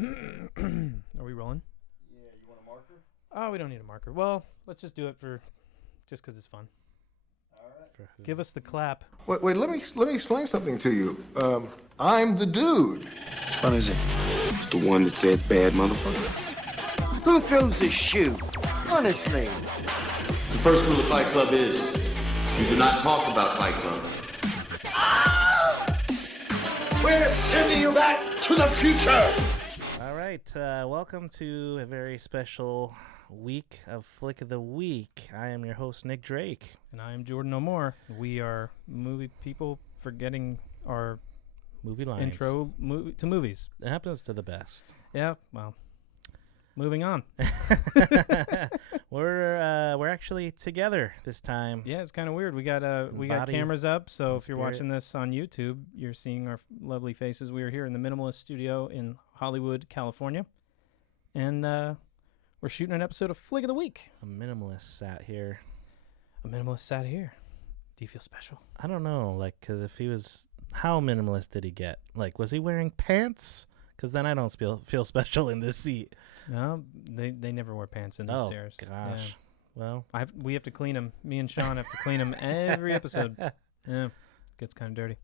Are we rolling? Yeah, you want a marker? Oh, we don't need a marker. Well, let's just do it just because it's fun. All right. Give us the clap. Wait, let me explain something to you. I'm the dude. What is it? It's the one that said bad motherfucker. Who throws a shoe? Honestly. The first rule of Fight Club is you do not talk about Fight Club. We're sending you back to the future. All right, welcome to a very special week of Flick of the Week. I am your host, Nick Drake. And I am Jordan No More. We are movie people forgetting our Movie lines. intro to movies. It happens to the best. Yeah, well, moving on. We're actually together this time. Yeah, it's kind of weird. We got Body cameras up, so if you're spirit. watching this on YouTube, you're seeing our lovely faces. We are here in the Minimalist Studio in Hollywood, California, and we're shooting an episode of Flick of the Week. A minimalist sat here. A minimalist sat here. Do you feel special? I don't know, because if he was, how minimalist did he get? Like, was he wearing pants? Because then I don't feel special in this seat. No, they never wear pants in these stairs. Gosh. Yeah. Well, We have to clean them. Me and Sean have to clean them every episode. Yeah, gets kind of dirty.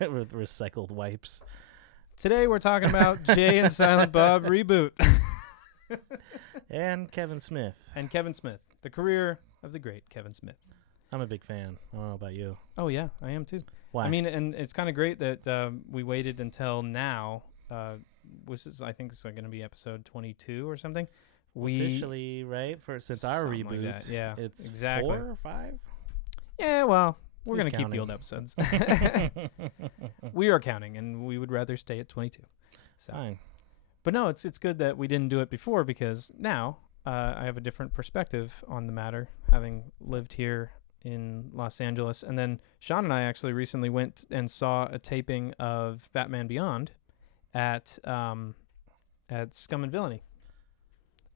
with recycled wipes. Today we're talking about Jay and Silent Bob Reboot. And Kevin Smith. And Kevin Smith, the career of the great Kevin Smith. I'm a big fan. I don't know about you. Oh, yeah, I am too. Why? I mean, and it's kind of great that we waited until now. I think this is going to be episode 22 or something. Officially, right? Since our Something like reboot, that, yeah, it's exactly. 4 or 5. Yeah, well, we're Who's going to keep the counting? old episodes. We are counting, and we would rather stay at 22. So. Fine. But no, it's good that we didn't do it before because now I have a different perspective on the matter, having lived here in Los Angeles. And then Sean and I actually recently went and saw a taping of Batman Beyond at Scum and Villainy.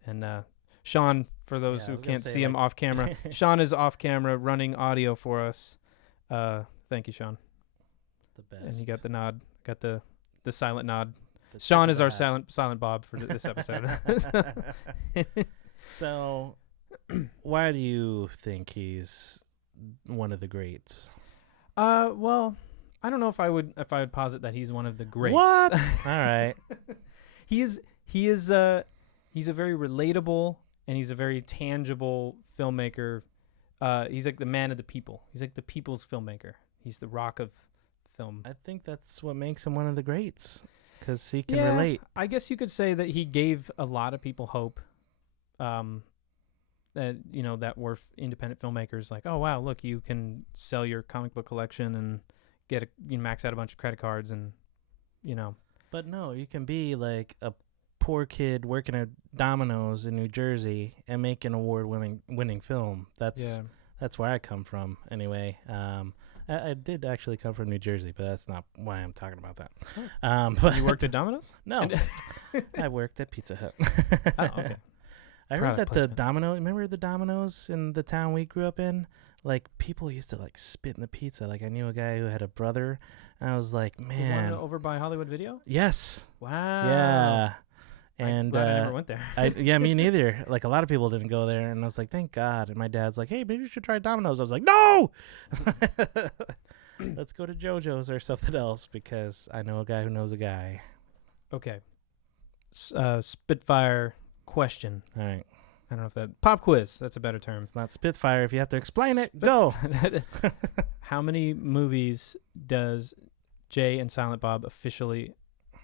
And Sean, for those who can't see him off camera, Sean is off camera running audio for us. Thank you, Sean. The best. And you got the nod, got the silent nod. Sean is our silent Bob for this episode. So, why do you think he's one of the great? Well, I don't know if I would posit that he's one of the greats. What? All right. He's a very relatable and he's a very tangible filmmaker. He's like the man of the people. He's like the people's filmmaker. He's the Rock of film. I think that's what makes him one of the greats, because he can relate. I guess you could say that he gave a lot of people hope. That were independent filmmakers, like, oh wow, look, you can sell your comic book collection and get max out a bunch of credit cards, and But no, you can be like a poor kid working at Domino's in New Jersey and make an award-winning film. That's where I come from, anyway. I did actually come from New Jersey, but that's not why I'm talking about that. But you worked at Domino's? No, I worked at Pizza Hut. Oh, okay. I heard that the remember the Domino's in the town we grew up in? Like, people used to, like, spit in the pizza. Like, I knew a guy who had a brother, and I was like, man. The one over by Hollywood Video? Yes. Wow. Yeah. And I'm glad I never went there. Yeah, me neither. Like, a lot of people didn't go there, and I was like, thank God. And my dad's like, hey, maybe you should try Domino's. I was like, no! Let's go to JoJo's or something else, because I know a guy who knows a guy. Okay. Spitfire question. All right. I don't know if that... Pop quiz. That's a better term. It's not Spitfire. If you have to explain it, go. How many movies does Jay and Silent Bob officially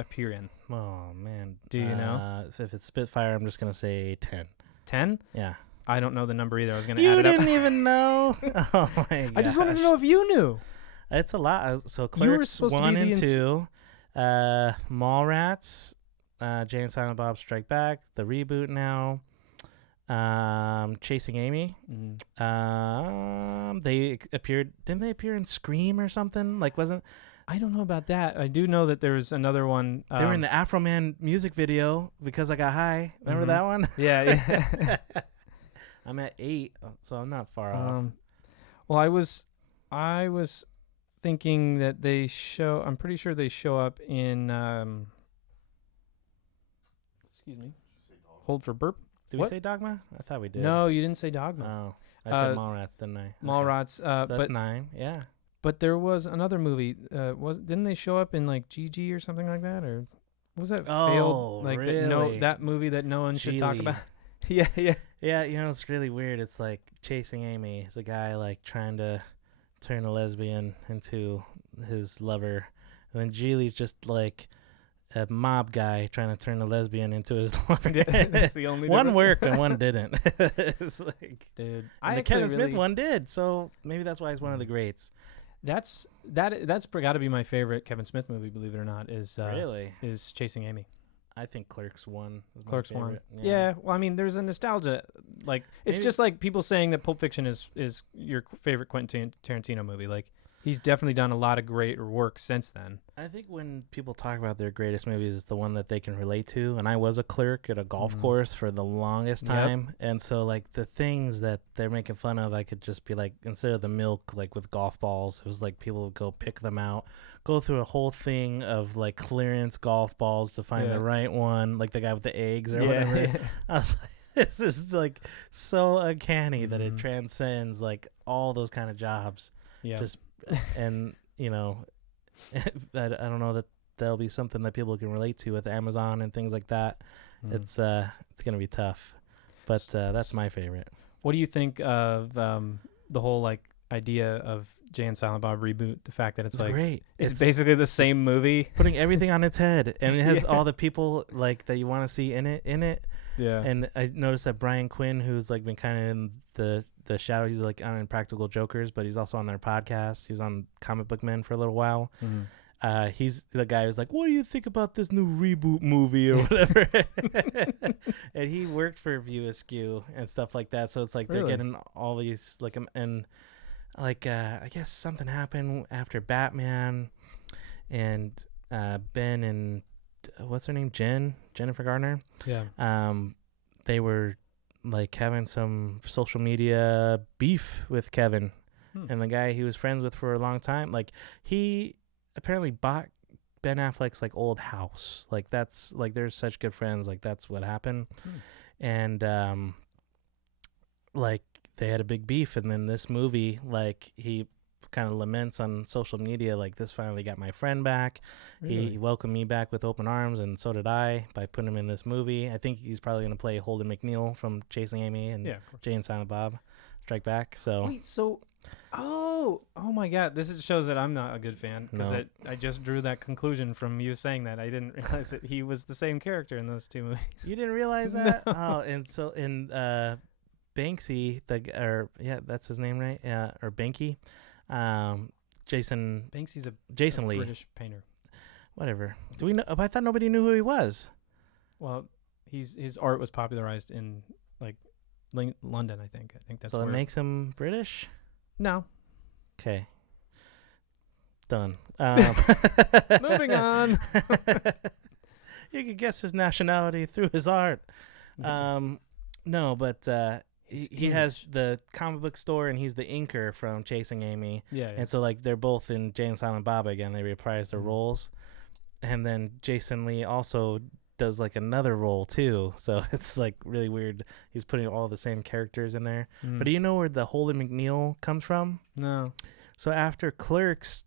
appear in? Oh, man. Do you know? If it's Spitfire, I'm just going to say 10. 10? Yeah. I don't know the number either. I was going to add it up. You didn't even know? Oh, my God. I just wanted to know if you knew. It's a lot. So You were Clerks supposed to 1 be and the 2. Mallrats. Jay and Silent Bob Strike Back. The reboot now. Chasing Amy. They appeared. Didn't they appear in Scream or something? Like, wasn't? I don't know about that. I do know that there was another one. They were in the Afro Man music video, Because I Got High. Remember that one? Yeah. I'm at 8, so I'm not far off. Well, I was thinking that I'm pretty sure they show up in Excuse me. Hold for burp. Did What? we say Dogma? I thought we did. No, you didn't say Dogma. Oh, I said Mallrats, didn't I? Mallrats. So that's But 9. Yeah. but there was another movie. Didn't they show up in like GG or something like that, or was that failed? Like really? that movie that no one should talk Geely. about. Yeah. Yeah, it's really weird. It's like Chasing Amy. It's a guy like trying to turn a lesbian into his lover. And then Geely's just like a mob guy trying to turn a lesbian into his lover. Yeah, that's the only one difference. worked and one didn't. It's like, Dude, and the Kevin Smith one did. So maybe that's why he's one of the greats. That's got to be my favorite Kevin Smith movie. Believe it or not, is Chasing Amy. I think Clerks 1 is my Clerks 1. favorite. Yeah. Well, I mean, there's a nostalgia. Like, it's just like people saying that Pulp Fiction is your favorite Quentin Tarantino movie. Like, he's definitely done a lot of great work since then. I think when people talk about their greatest movies, it's the one that they can relate to. And I was a clerk at a golf course for the longest time. And so, like, the things that they're making fun of, I could just be like, instead of the milk, like with golf balls, it was like people would go pick them out, go through a whole thing of like clearance golf balls to find the right one, like the guy with the eggs or whatever. I was like, this is like so uncanny that it transcends like all those kind of jobs. Yeah. Just and I don't know that there'll be something that people can relate to with Amazon and things like that. It's gonna be tough, but that's my favorite. What do you think of the whole like idea of Jay and Silent Bob Reboot? The fact that it's like great. It's basically the same movie, putting everything on its head, and it has all the people like that you want to see in it. Yeah. And I noticed that Brian Quinn, who's like been kind of in the shadow, he's like on Impractical Jokers, but he's also on their podcast. He was on Comic Book Men for a little while. He's the guy who's like, what do you think about this new Reboot movie or whatever? And he worked for View Askew and stuff like that. So it's like they're getting all these like I guess something happened after Batman and Ben and what's her name? Jennifer Garner. Yeah. They were like having some social media beef with Kevin and the guy he was friends with for a long time. Like he apparently bought Ben Affleck's like old house. Like that's like they're such good friends. Like that's what happened. And like they had a big beef, and then this movie, like he kind of laments on social media, like this finally got my friend back. Really? He welcomed me back with open arms, and so did I by putting him in this movie. I think he's probably going to play Holden McNeil from Chasing Amy and Jay and Silent Bob Strike Back. So wait, oh my God, this shows that I'm not a good fan because I just drew that conclusion from you saying that. I didn't realize that he was the same character in those two movies. You didn't realize that? No. Oh, and so in Banksy, that's his name, right? Or Banky. Banksy's Jason a Lee, British painter. Whatever. Do we know? I thought nobody knew who he was. Well, his art was popularized in like London, I think. I think that's so where it makes him British. No. Okay. Done. Moving on. You could guess his nationality through his art. No, but he has the comic book store, and he's the inker from Chasing Amy. Yeah. And so like they're both in Jay and Silent Bob again. They reprise their roles, and then Jason Lee also does like another role too. So it's like really weird. He's putting all the same characters in there. But do you know where the Holden McNeil comes from? No. So after Clerks,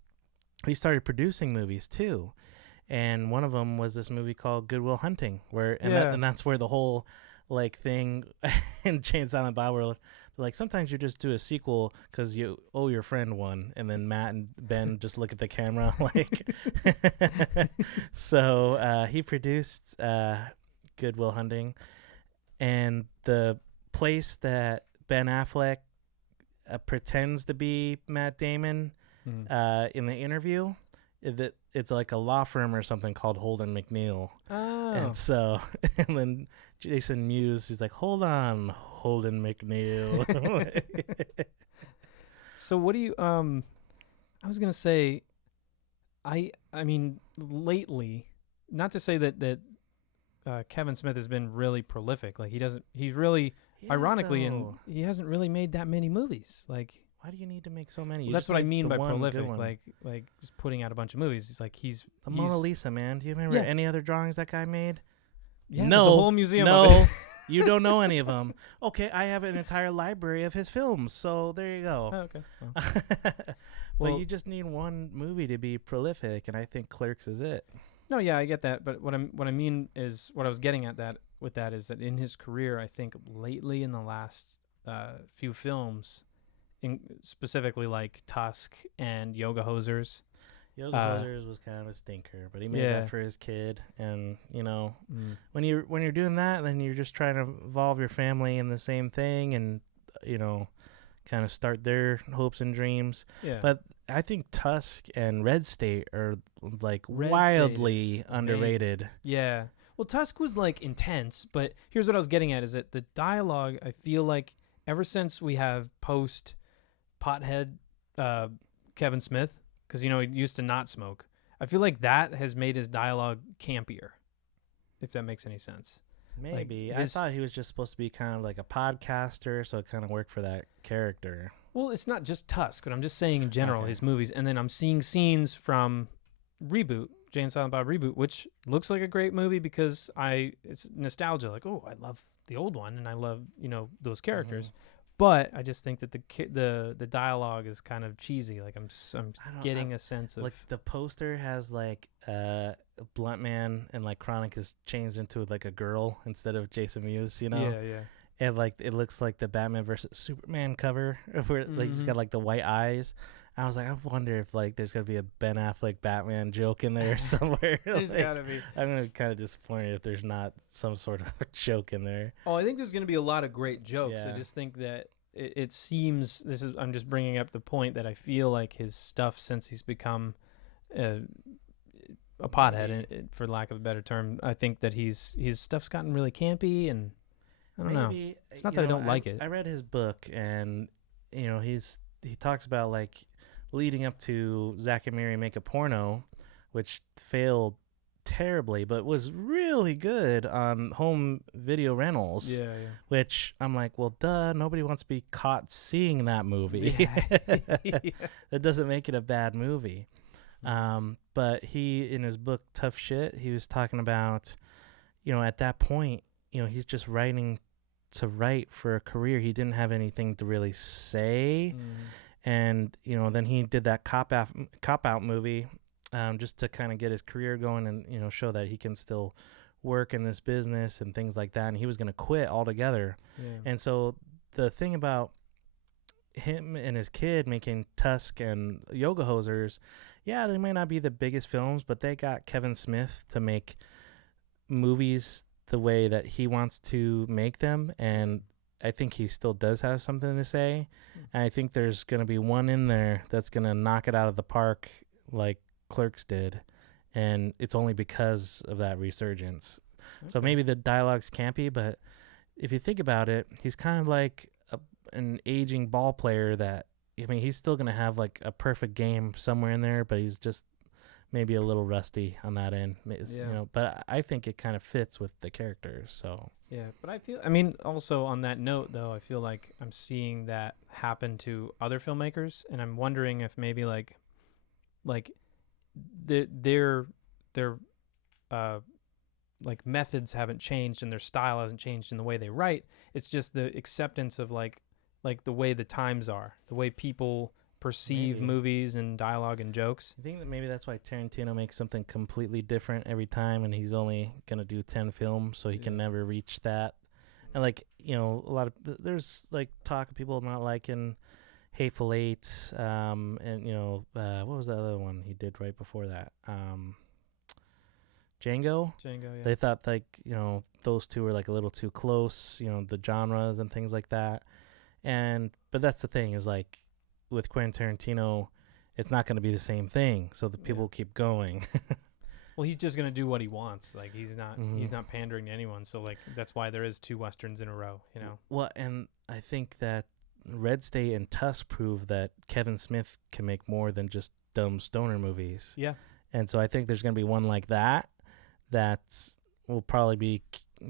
he started producing movies too, and one of them was this movie called Good Will Hunting, and that's where the whole like thing in Jay and Silent Bob were like, sometimes you just do a sequel because you owe your friend one, and then Matt and Ben just look at the camera like. So he produced Good Will Hunting, and the place that Ben Affleck pretends to be Matt Damon in the interview, it's like a law firm or something called Holden McNeil. Oh. And so, and then Jason Mewes, he's like, hold on, Holden McNeil. So what do you, I was going to say, I mean, lately, not to say that Kevin Smith has been really prolific. Like he hasn't really made that many movies. Like, why do you need to make so many? Well, that's what I mean by prolific. Like just putting out a bunch of movies. It's like he's Mona Lisa, man. Do you remember any other drawings that guy made? Yeah, there's no, a whole museum no, of it. you don't know any of them. Okay, I have an entire library of his films, so there you go. Oh, okay. Well, But Well- you just need one movie to be prolific, and I think Clerks is it. no, yeah, I get that, but what I mean is what I was getting at that with that is that in his career, I think lately in the last few films, specifically like Tusk and Yoga Hosers. Yoga Hosers was kind of a stinker, but he made Yeah. that for his kid, and when you're doing that, then you're just trying to involve your family in the same thing, and kind of start their hopes and dreams. Yeah. But I think Tusk and Red State are like Red State wildly is underrated. Yeah. Well, Tusk was like intense, but here's what I was getting at is that the dialogue, I feel like ever since we have post pothead Kevin Smith, because, he used to not smoke, I feel like that has made his dialogue campier, if that makes any sense. Maybe. Like, I thought he was just supposed to be kind of like a podcaster, so it kind of worked for that character. Well, it's not just Tusk, but I'm just saying in general, Okay. his movies. And then I'm seeing scenes from Reboot, Jay and Silent Bob Reboot, which looks like a great movie because it's nostalgia. Like, oh, I love the old one, and I love, those characters. But I just think that the dialogue is kind of cheesy. Like I'm getting a sense of Like the poster has like Blunt Man and like Chronic is changed into like a girl instead of Jason Mewes, Yeah, yeah. And like it looks like the Batman versus Superman cover where like he's got like the white eyes. I was like, I wonder if like there's gonna be a Ben Affleck Batman joke in there somewhere. There's Like, gotta be. I'm gonna be kind of disappointed if there's not some sort of joke in there. Oh, I think there's gonna be a lot of great jokes. I Yeah. just think that it seems I'm just bringing up the point that I feel like his stuff since he's become a pothead, for lack of a better term, I think that his stuff's gotten really campy, and I don't know. It's not that I don't like it. I read his book, and he talks about like leading up to Zack and Miri Make a Porno, which failed terribly, but was really good on home video rentals. Yeah. Which I'm like, well, duh, nobody wants to be caught seeing that movie. That doesn't make it a bad movie. But he, in his book Tough Shit, he was talking about, at that point, he's just writing to write for a career. He didn't have anything to really say. And, then he did that Cop Out movie just to kind of get his career going and, show that he can still work in this business and things like that. And he was going to quit altogether. Yeah. And so the thing about him and his kid making Tusk and Yoga Hosers, yeah, they may not be the biggest films, but they got Kevin Smith to make movies the way that he wants to make them. And I think he still does have something to say. And I think there's going to be one in there that's going to knock it out of the park like Clerks did. And it's only because of that resurgence. Okay. So maybe the dialogue's campy, but if you think about it, he's kind of like an aging ball player that, he's still going to have like a perfect game somewhere in there, but he's just maybe a little rusty on that end. But I think it kind of fits with the characters. So yeah, but also on that note though, I feel like I'm seeing that happen to other filmmakers, and I'm wondering if maybe like their like methods haven't changed and their style hasn't changed in the way they write. It's just the acceptance of like the way the times are, the way people perceive movies and dialogue and jokes. I think that maybe that's why Tarantino makes something completely different every time, and he's only going to do 10 films, so he can never reach that. And there's like talk of people not liking Hateful Eight, and what was the other one he did right before that? Django. Yeah. They thought those two were like a little too close, the genres and things like that. But that's the thing is like with Quentin Tarantino, it's not going to be the same thing. So the people keep going. Well, he's just going to do what he wants. Like he's not pandering to anyone. So like that's why there is 2 Westerns in a row, Well, and I think that Red State and Tusk prove that Kevin Smith can make more than just dumb stoner movies. Yeah. And so I think there's going to be one like that will probably be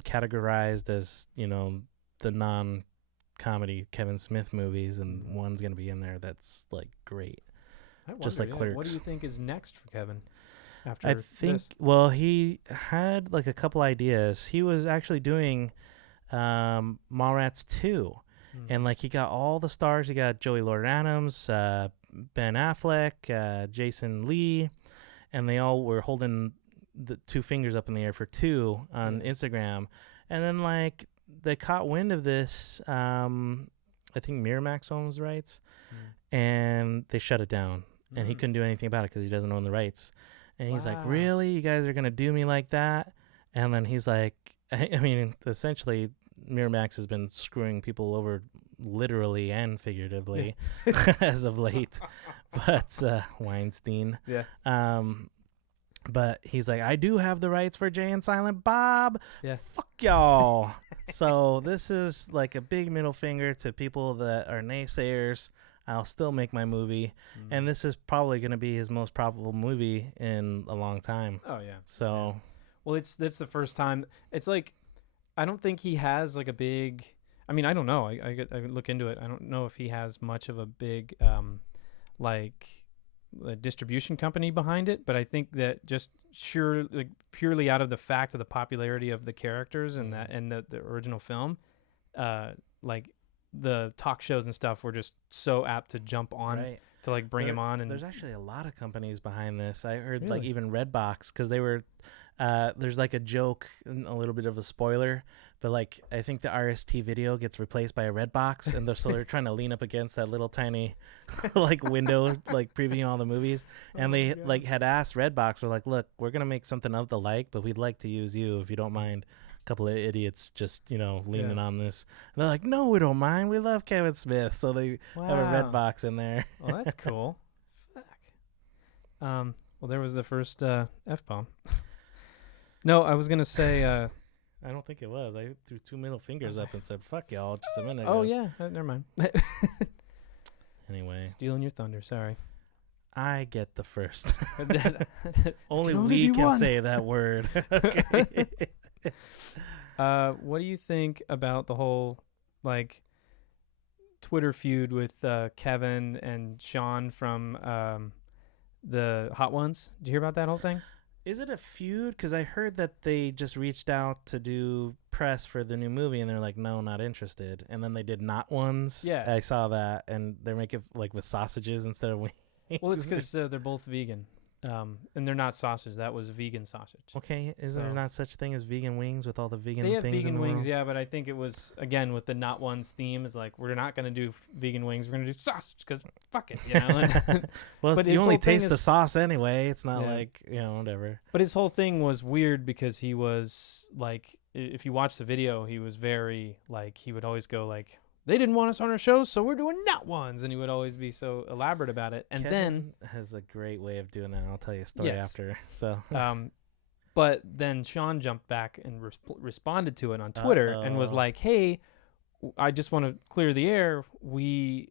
categorized as, the non-comedy Kevin Smith movies, and one's going to be in there that's like great. I wonder, just like Clerks. What do you think is next for Kevin? after I think. this? Well, he had like a couple ideas. He was actually doing Mallrats 2, and like he got all the stars. He got Joey Lord Adams, Ben Affleck, Jason Lee, and they all were holding the 2 fingers up in the air for 2 on Instagram. And then like they caught wind of this. I think Miramax owns the rights, and they shut it down. And he couldn't do anything about it because he doesn't own the rights. And he's like, really? You guys are going to do me like that? And then he's like, I mean, essentially, Miramax has been screwing people over literally and figuratively as of late. But Weinstein. Yeah. But he's like, I do have the rights for Jay and Silent Bob. Yeah. Fuck y'all. So this is like a big middle finger to people that are naysayers. I'll still make my movie. And this is probably going to be his most profitable movie in a long time. Oh, yeah. So, Well, that's the first time. It's like, I don't think he has like a big, I mean, I don't know. I could look into it. I don't know if he has much of a big, like, a distribution company behind it, but I think that just purely out of the fact of the popularity of the characters and the original film, like the talk shows and stuff were just so apt to jump on to like bring him on. And there's actually a lot of companies behind this. I heard Really? like even Redbox, because they were there's like a joke and a little bit of a spoiler, but like I think the RST video gets replaced by a Redbox, and they're trying to lean up against that little tiny like window, like previewing all the movies. And they like had asked Redbox, they're like, look, we're gonna make something of the like, but we'd like to use you if you don't mind. A couple of idiots just leaning on this, and they're like, no, we don't mind, we love Kevin Smith. So they have a Redbox in there. well, that's cool. Fuck. Well, there was the first F-bomb. No, I was gonna say. I don't think it was. I threw 2 middle fingers up and said, fuck y'all, just a minute Oh ago. yeah, never mind. Anyway, Stealing your thunder. Sorry. I get the first. Only Can only we be can one. say that word. Okay. What do you think about the whole like Twitter feud with Kevin and Sean from the Hot Ones? Did you hear about that whole thing? Is it a feud? Because I heard that they just reached out to do press for the new movie, and they're like, no, not interested. And then they did Not Ones. Yeah. I saw that, and they're making like with sausages instead of wings. Well, it's because they're both vegan, and they're not sausage. That was vegan sausage. Okay, isn't there So- not such thing as vegan wings with all the vegan They have things in vegan the wings, world? yeah, but I think it was again with the Not Ones theme. Is like we're not gonna do vegan wings. We're gonna do sausage because fuck it, you know. Well, But you his only whole thing taste the is- sauce anyway. It's not Yeah. like, whatever. But his whole thing was weird because he was like, if you watch the video, he was very like, he would always go like, they didn't want us on our shows, so we're doing Not Ones, and he would always be so elaborate about it. And Kevin has a great way of doing that. I'll tell you a story Yes. after. So, but then Sean jumped back and responded to it on Twitter and was Uh-oh. like, hey, I just want to clear the air. We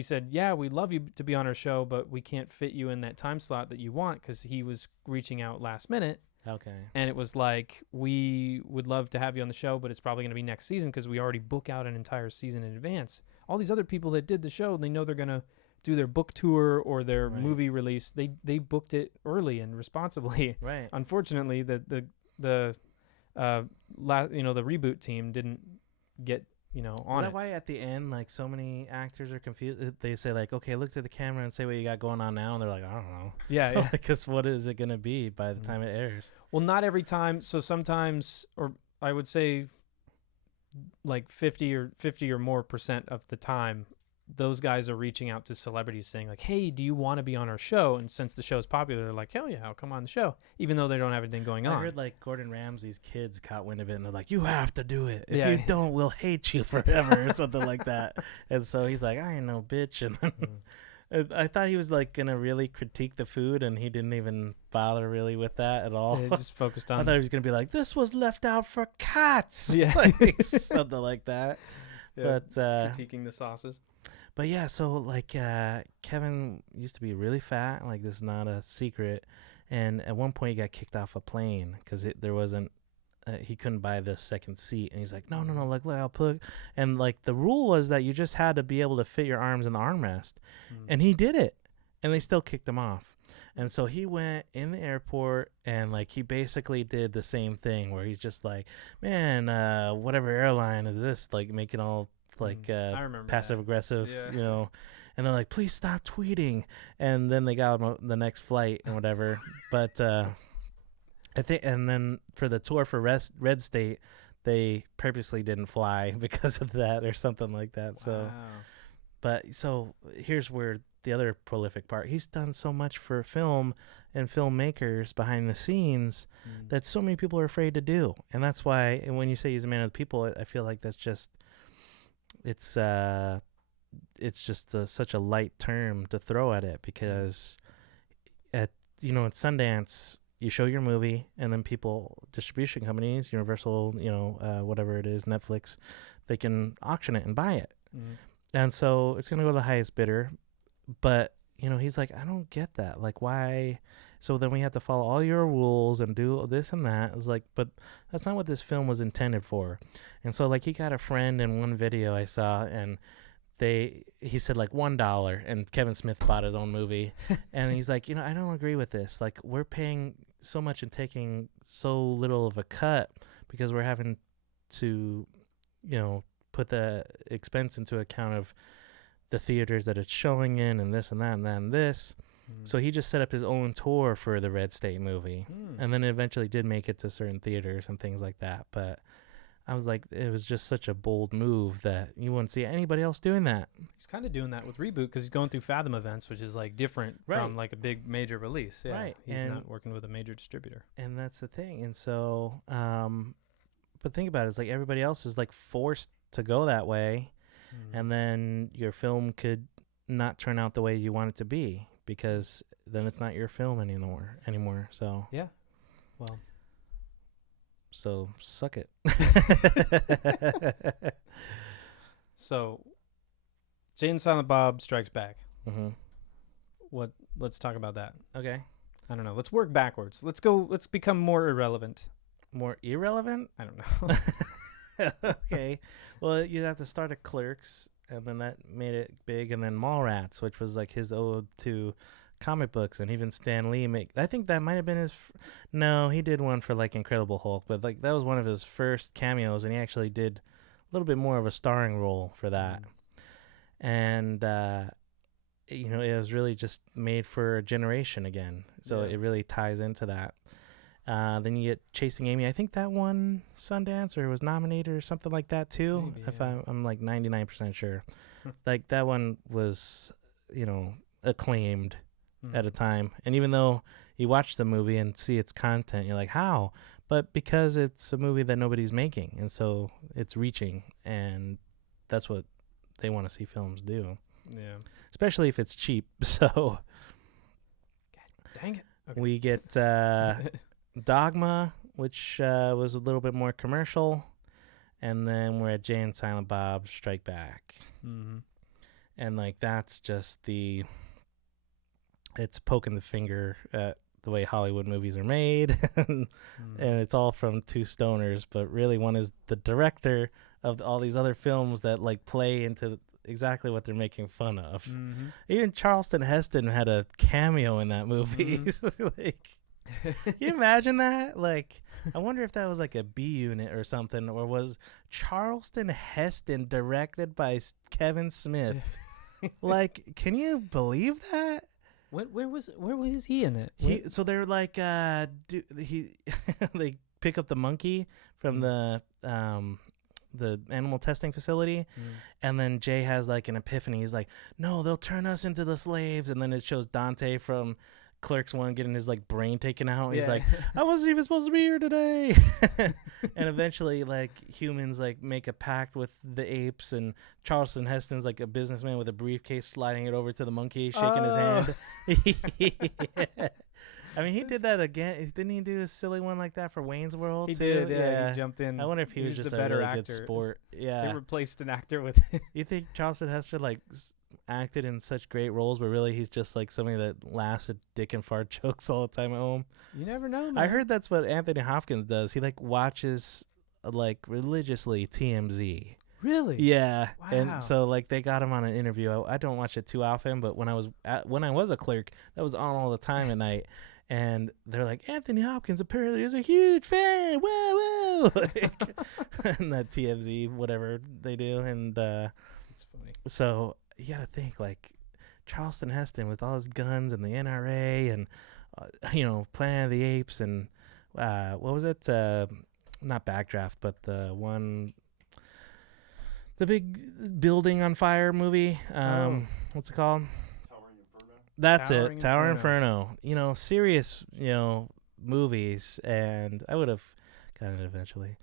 said, yeah, we'd love you to be on our show, but we can't fit you in that time slot that you want, because he was reaching out last minute. okay. And it was like, we would love to have you on the show, but it's probably going to be next season because we already book out an entire season in advance. All these other people that did the show, they know they're going to do their book tour or their Right. movie release. They booked it early and responsibly. Right. Unfortunately, the Reboot team didn't get on Is that it. why at the end, like, so many actors are confused? They say, like, okay, look to the camera and say what you got going on now. And they're like, I don't know. Yeah, yeah. Because what is it going to be by the time it airs? Well, not every time. So sometimes, or I would say like 50 or more percent of the time, those guys are reaching out to celebrities saying like, hey, do you want to be on our show? And since the show's popular, they're like, hell yeah, I'll come on the show, even though they don't have anything going I on. heard, like, Gordon Ramsay's kids caught wind of it, and they're like, you have to do it. If Yeah. you don't, we'll hate you forever, or something like that. And so he's like, I ain't no bitch. And I thought he was, like, going to really critique the food, and he didn't even bother really with that at all. They just focused I on thought he was going to be like, this was left out for cats. Yeah. Like, something like that. Yeah, But critiquing the sauces. But yeah, so like Kevin used to be really fat. Like, this is not a secret. And at one point he got kicked off a plane because there wasn't, he couldn't buy the second seat. And he's like, no, like, look, I'll put. And like the rule was that you just had to be able to fit your arms in the armrest. And he did it. And they still kicked him off. And so he went in the airport and like he basically did the same thing where he's just like, man, whatever airline is this? Like making all like I remember passive aggressive, Yeah. you know. And they're like, please stop tweeting. And then they got him the next flight and whatever. But I think, and then for the tour for Red State, they purposely didn't fly because of that or something like that. Wow. So, but so here's where the other prolific part. He's done so much for film and filmmakers behind the scenes that so many people are afraid to do. And that's why, and when you say he's a man of the people, I feel like that's just, it's just such a light term to throw at it, because at Sundance, you show your movie and then distribution companies, Universal, whatever it is, Netflix, they can auction it and buy it. And so it's going to go to the highest bidder. But, he's like, I don't get that. Like, why? So then we have to follow all your rules and do this and that. It's like, but that's not what this film was intended for. And so, like, he got a friend in one video I saw, and he said like $1, and Kevin Smith bought his own movie. And he's like, I don't agree with this. Like, we're paying so much and taking so little of a cut because we're having to, put the expense into account of the theaters that it's showing in and this and that and that and this. So he just set up his own tour for the Red State movie. And then it eventually did make it to certain theaters and things like that. But I was like, it was just such a bold move that you wouldn't see anybody else doing that. He's kind of doing that with Reboot because he's going through Fathom events, which is like different from like a big major release. Yeah. Right. He's not working with a major distributor. And that's the thing. And so, but think about it. It's like everybody else is like forced to go that way. And then your film could not turn out the way you want it to be, because then it's not your film anymore. So yeah, well, so suck it. So Jay and Silent Bob Strikes Back. Let's talk about that. Okay. I don't know. Let's work backwards. Let's become more irrelevant. More irrelevant? I don't know. Okay. Well, you'd have to start at Clerks, and then that made it big, and then Mallrats, which was like his ode to comic books, and even Stan Lee I think that might have been his no, he did one for like Incredible Hulk, but like that was one of his first cameos, and he actually did a little bit more of a starring role for that. And it was really just made for a generation again, so it really ties into that. Then you get Chasing Amy. I think that won Sundance or was nominated or something like that too. Maybe, if I'm like 99% sure. Like that one was, acclaimed at a time. And even though you watch the movie and see its content, you're like, how? But because it's a movie that nobody's making, and so it's reaching, and that's what they want to see films do. Yeah. Especially if it's cheap. So God dang it. Okay. We get Dogma, which was a little bit more commercial, and then we're at Jay and Silent Bob Strike Back. And like that's just it's poking the finger at the way Hollywood movies are made. And it's all from two stoners, but really one is the director of all these other films that like play into exactly what they're making fun of. Even Charleston Heston had a cameo in that movie. Like, can you imagine that? Like, I wonder if that was like a B unit or something, or was Charleston Heston directed by Kevin Smith? Like, can you believe that? Where was he in it? So they're like, they pick up the monkey from the animal testing facility, and then Jay has like an epiphany. He's like, no, they'll turn us into the slaves. And then it shows Dante from Clerks 1 getting his like brain taken out. He's like, I wasn't even supposed to be here today. And eventually like humans like make a pact with the apes, and Charleston Heston's like a businessman with a briefcase sliding it over to the monkey, shaking his hand. I mean, he did that again. Didn't he do a silly one like that for Wayne's World? He too? did, yeah. He jumped in. I wonder if he was just the a better really actor. good sport. Yeah. They replaced an actor with You think Charleston Heston like acted in such great roles, but really he's just like somebody that laughs at dick and fart jokes all the time at home? You never know, man. I heard that's what Anthony Hopkins does. He like watches like religiously TMZ. Really? Yeah, Wow. and so like they got him on an interview. I don't watch it too often, but when I was a clerk, that was on all the time at night, and they're like, Anthony Hopkins apparently is a huge fan. Whoa, whoa! And that TFZ whatever they do, and It's funny. so you got to think like Charleston Heston with all his guns and the NRA and Planet of the Apes and what was it? Not Backdraft, but the big building on fire movie. What's it called? Towering Inferno. That's Towering it. Tower Inferno. Inferno. Serious, movies, and I would have gotten it eventually.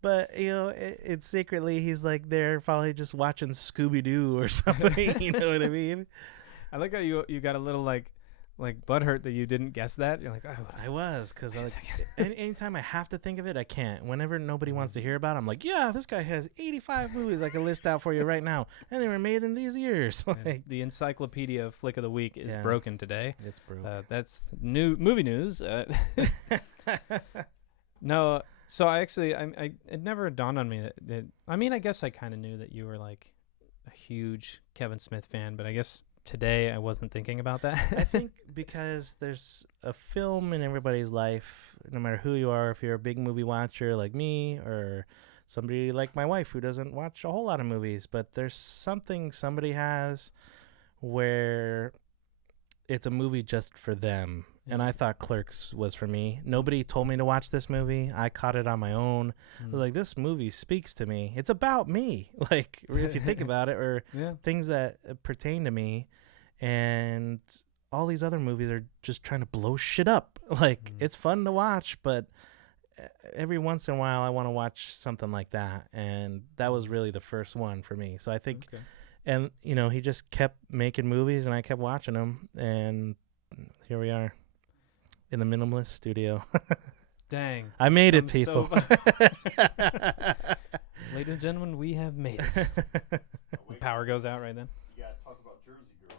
But it's secretly he's like there probably just watching Scooby Doo or something. You know what I mean? I like how you got a little like butthurt that you didn't guess that. You're like, I was, because anytime I have to think of it, I can't. Whenever nobody wants to hear about it, I'm like, yeah, this guy has 85 movies I can list out for you right now, and they were made in these years. Like, the encyclopedia of Flick of the Week is Yeah. broken today. it's broke. That's new movie news. No, so it never dawned on me that I mean, I guess I kind of knew that you were like a huge Kevin Smith fan, but I guess today I wasn't thinking about that. I think because there's a film in everybody's life, no matter who you are, if you're a big movie watcher like me or somebody like my wife who doesn't watch a whole lot of movies, but there's something somebody has where it's a movie just for them. And I thought Clerks was for me. Nobody told me to watch this movie. I caught it on my own. I was like, this movie speaks to me. It's about me. Like, if you think about it, or Yeah. things that pertain to me. And all these other movies are just trying to blow shit up. Like, it's fun to watch, but every once in a while I want to watch something like that. And that was really the first one for me. So I think, Okay. and, he just kept making movies and I kept watching them. And here we are in the Minimalist studio. Dang. I made it, I'm people. Ladies and gentlemen, we have made it. The power goes out right then. You gotta talk about Jersey Girl.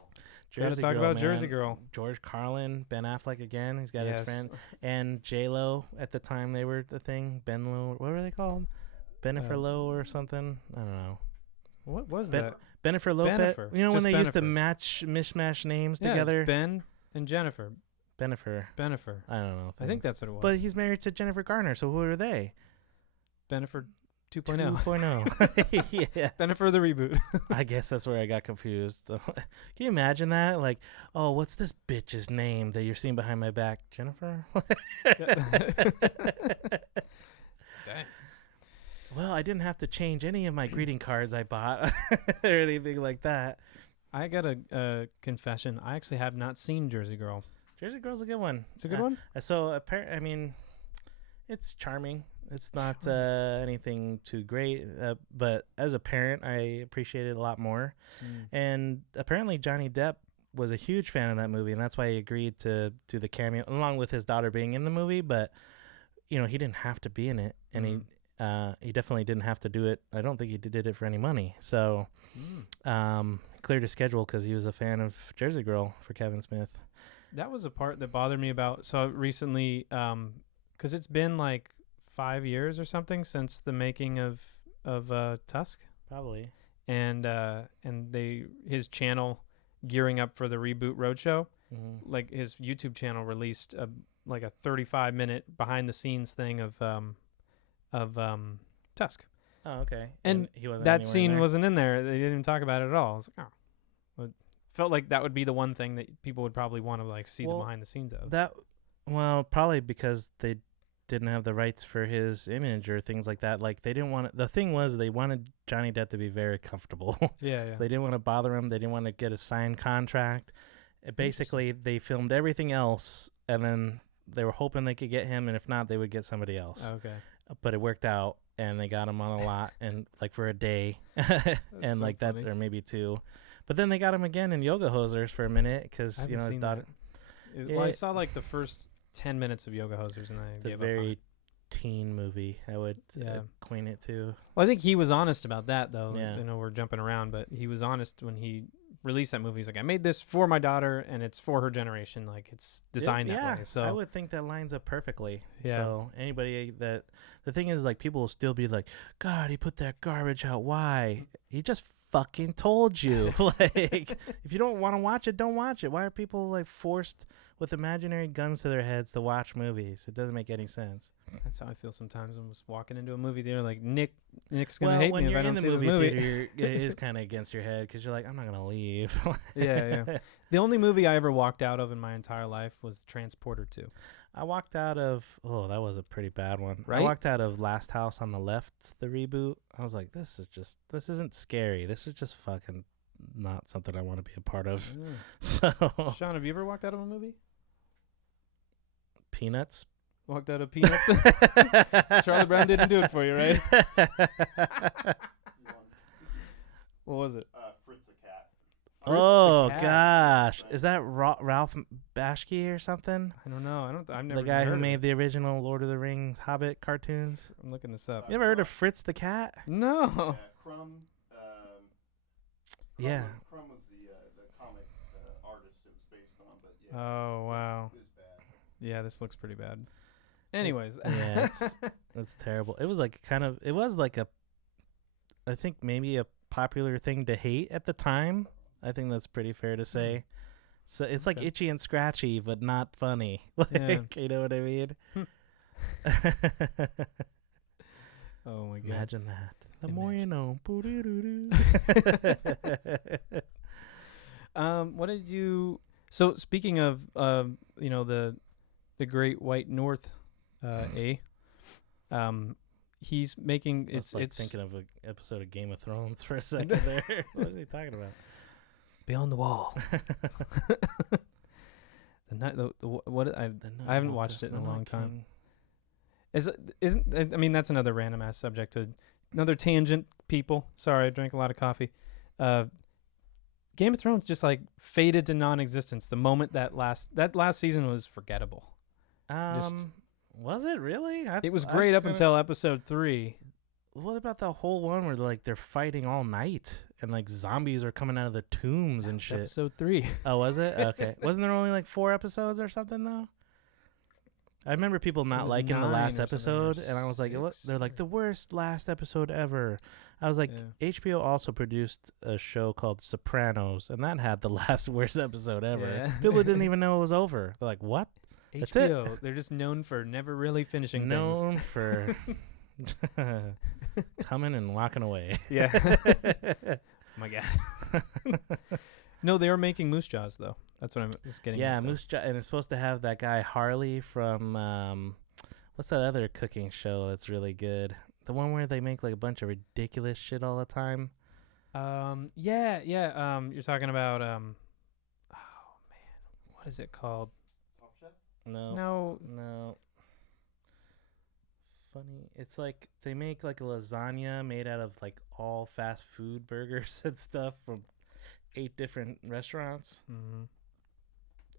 Gotta talk about Jersey Girl. George Carlin, Ben Affleck again. He's got Yes. his friend. And J-Lo at the time they were the thing. Ben Lo. What were they called? Bennifer Lowe or something? I don't know. What was that? Bennifer Lopez. Bennifer. You know when Just they used to Bennifer. mishmash names Yeah, it's together? Ben and Jennifer. Bennifer. Bennifer. I don't know. I think that's what it was. But he's married to Jennifer Garner, so who are they? Bennifer 2.0. 2.0. Yeah. Bennifer the reboot. I guess that's where I got confused. So, can you imagine that? Like, oh, what's this bitch's name that you're seeing behind my back? Jennifer? Dang. Well, I didn't have to change any of my greeting cards I bought or anything like that. I got a confession. I actually have not seen Jersey Girl. Jersey Girl's a good one. It's a good one? So, I mean, it's charming. It's not anything too great, but as a parent, I appreciate it a lot more. And apparently Johnny Depp was a huge fan of that movie, and that's why he agreed to do the cameo, along with his daughter being in the movie. But, he didn't have to be in it, and he definitely didn't have to do it. I don't think he did it for any money. So cleared his schedule because he was a fan of Jersey Girl for Kevin Smith. That was a part that bothered me about. So recently, because it's been like 5 years or something since the making of Tusk, Probably. and his channel gearing up for the Reboot Roadshow, like his YouTube channel released a 35-minute behind the scenes thing of Tusk, Oh, okay. and he wasn't that anywhere in scene there? wasn't in there. They didn't even talk about it at all. I was like, oh. Well, it felt like that would be the one thing that people would probably want to see the behind the scenes of. Well, probably because they didn't have the rights for his image or things like that. Like, they didn't want it. The thing was, they wanted Johnny Depp to be very comfortable. Yeah. They didn't want to bother him. They didn't want to get a signed contract. Basically, they filmed everything else, and then they were hoping they could get him, and if not, they would get somebody else. Okay. But it worked out, and they got him on a lot, and for a day, and so like that, funny. or maybe two. But then they got him again in Yoga Hosers for a minute because I haven't his seen daughter. Well, I saw the first 10 minutes of Yoga Hosers, and I It's a gave up on very it. teen movie. I would acquaint it to. Well, I think he was honest about that, though. Yeah. I know we're jumping around, but he was honest when he released that movie. He's like, I made this for my daughter, and it's for her generation. Like, it's designed that way. So I would think that lines up perfectly. Yeah. So anybody that the thing is, like, people will still be like, God, he put that garbage out. Why? He just fucking told you. Like, if you don't want to watch it, don't watch it. Why are people like forced with imaginary guns to their heads to watch movies? It doesn't make any sense. That's how I feel sometimes. I'm just walking into a movie theater like, Nick's gonna hate when me if you're I don't in the see this movie movie. theater, it is kind of against your head because you're like, I'm not gonna leave. Yeah. The only movie I ever walked out of in my entire life was Transporter 2. I walked out of that was a pretty bad one. Right? I walked out of Last House on the Left, the reboot. I was like, this isn't scary. This is just fucking not something I want to be a part of. So Sean, have you ever walked out of a movie? Peanuts. Walked out of Peanuts? Charlie Brown didn't do it for you, right? What was it? Fritz the Cat. Oh Cat. gosh, is that Ralph Bashki or something? I don't know. I've never The guy who heard of made it. the original Lord of the Rings Hobbit cartoons. I'm looking this up. You ever heard of Fritz the Cat? No. Yeah, Crumb. Yeah. Crumb was the comic artist it was based on, but yeah. Oh, wow. It was bad. Yeah, this looks pretty bad. Anyways. Yeah, that's terrible. It was like I think maybe a popular thing to hate at the time. I think that's pretty fair to say. So it's like Okay. Itchy and Scratchy, but not funny. Like, Yeah. you know what I mean? Oh, my God. Imagine that. The more you know. What did you... So, speaking of, the Great White North, he's making... It's It's thinking of an episode of Game of Thrones for a second there. What is he talking about? Beyond the Wall. I haven't watched it in a long time. I mean, that's another random ass subject to another tangent. People, sorry, I drank a lot of coffee. Game of Thrones just like faded to non-existence the moment that last season was forgettable. Was it really? It was great up until episode 3. What about the whole one where like they're fighting all night and like zombies are coming out of the tombs and shit? Episode 3. Oh, was it? Okay. Wasn't there only like 4 episodes or something though? I remember people not was liking the 9 last or something, episode, or and I was like, "What?" 6, They're like the worst last episode ever. I was like, Yeah. HBO also produced a show called Sopranos, and that had the last worst episode ever. Yeah. People didn't even know it was over. They're like, "What?" That's it. HBO, they're just known for never really finishing Known things. for coming and walking away. Yeah. My God. No, they are making Moose Jaws though. That's what I'm just getting. Yeah, at, though. Moose Jaw, and it's supposed to have that guy Harley from what's that other cooking show that's really good? The one where they make like a bunch of ridiculous shit all the time. Yeah. You're talking about oh man, what is it called? Top Chef? No. Funny. It's like they make like a lasagna made out of like all fast food burgers and stuff from 8 different restaurants. Mm-hmm.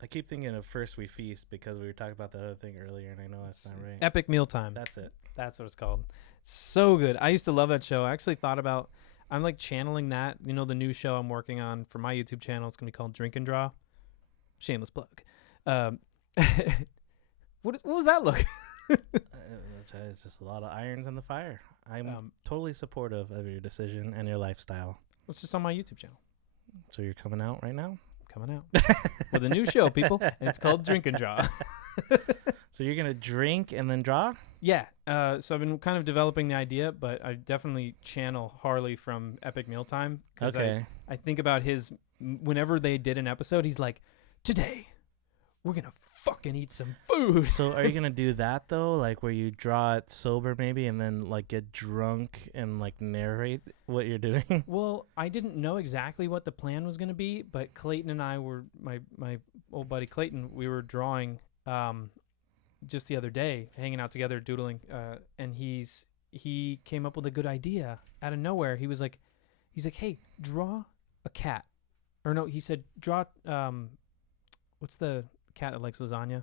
I keep thinking of First We Feast because we were talking about the other thing earlier, and I know that's not right. Epic Mealtime. That's it. That's what it's called. So good. I used to love that show. I actually thought about, I'm like channeling that. You know, the new show I'm working on for my YouTube channel. It's gonna be called Drink and Draw. Shameless plug. What was that look? It's just a lot of irons in the fire. I'm totally supportive of your decision and your lifestyle. It's just on my YouTube channel. So you're coming out right now? Coming out with a new show, people, and it's called Drink and Draw. So you're gonna drink and then draw? Yeah. So I've been kind of developing the idea, but I definitely channel Harley from Epic Mealtime. Okay. I think about whenever they did an episode, he's like, today we're gonna fucking eat some food. So are you gonna do that though, like where you draw it sober maybe, and then like get drunk and like narrate what you're doing? Well, I didn't know exactly what the plan was gonna be, but Clayton and I were my old buddy Clayton. We were drawing just the other day, hanging out together, doodling, and he came up with a good idea out of nowhere. He's like, hey, draw a cat, or no, he said draw what's the cat that likes lasagna?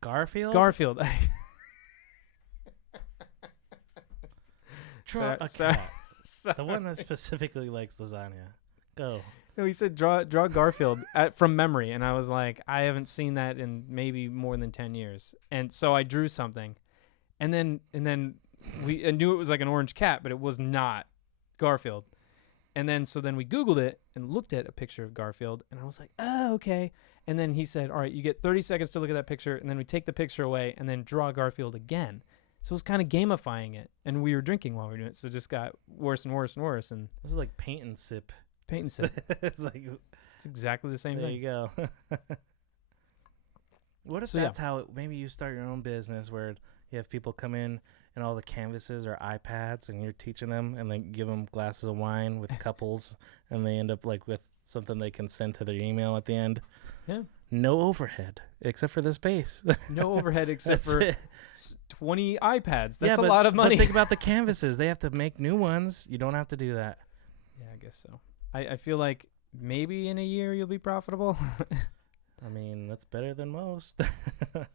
Garfield. Draw a Sorry. cat. The one that specifically likes lasagna. Go. No, he said draw Garfield from memory, and I was like, I haven't seen that in maybe more than 10 years. And so I drew something, and then I knew it was like an orange cat, but it was not Garfield. And then so then we Googled it and looked at a picture of Garfield, and I was like, oh, okay. And then he said, all right, you get 30 seconds to look at that picture, and then we take the picture away and then draw Garfield again. So it was kind of gamifying it, and we were drinking while we were doing it, so it just got worse and worse and worse. And This is like paint and sip. paint and sip. It's exactly the same There thing. you go. What if So, that's how maybe you start your own business where you have people come in and all the canvases are iPads and you're teaching them and then give them glasses of wine with couples and they end up like with something they can send to their email at the end. Yeah. No overhead except for the space. No overhead except That's for it. 20 iPads. That's Yeah, a but- lot of money. But think about the canvases. They have to make new ones. You don't have to do that. Yeah, I guess so. I feel like maybe in a year you'll be profitable. I mean, that's better than most. Where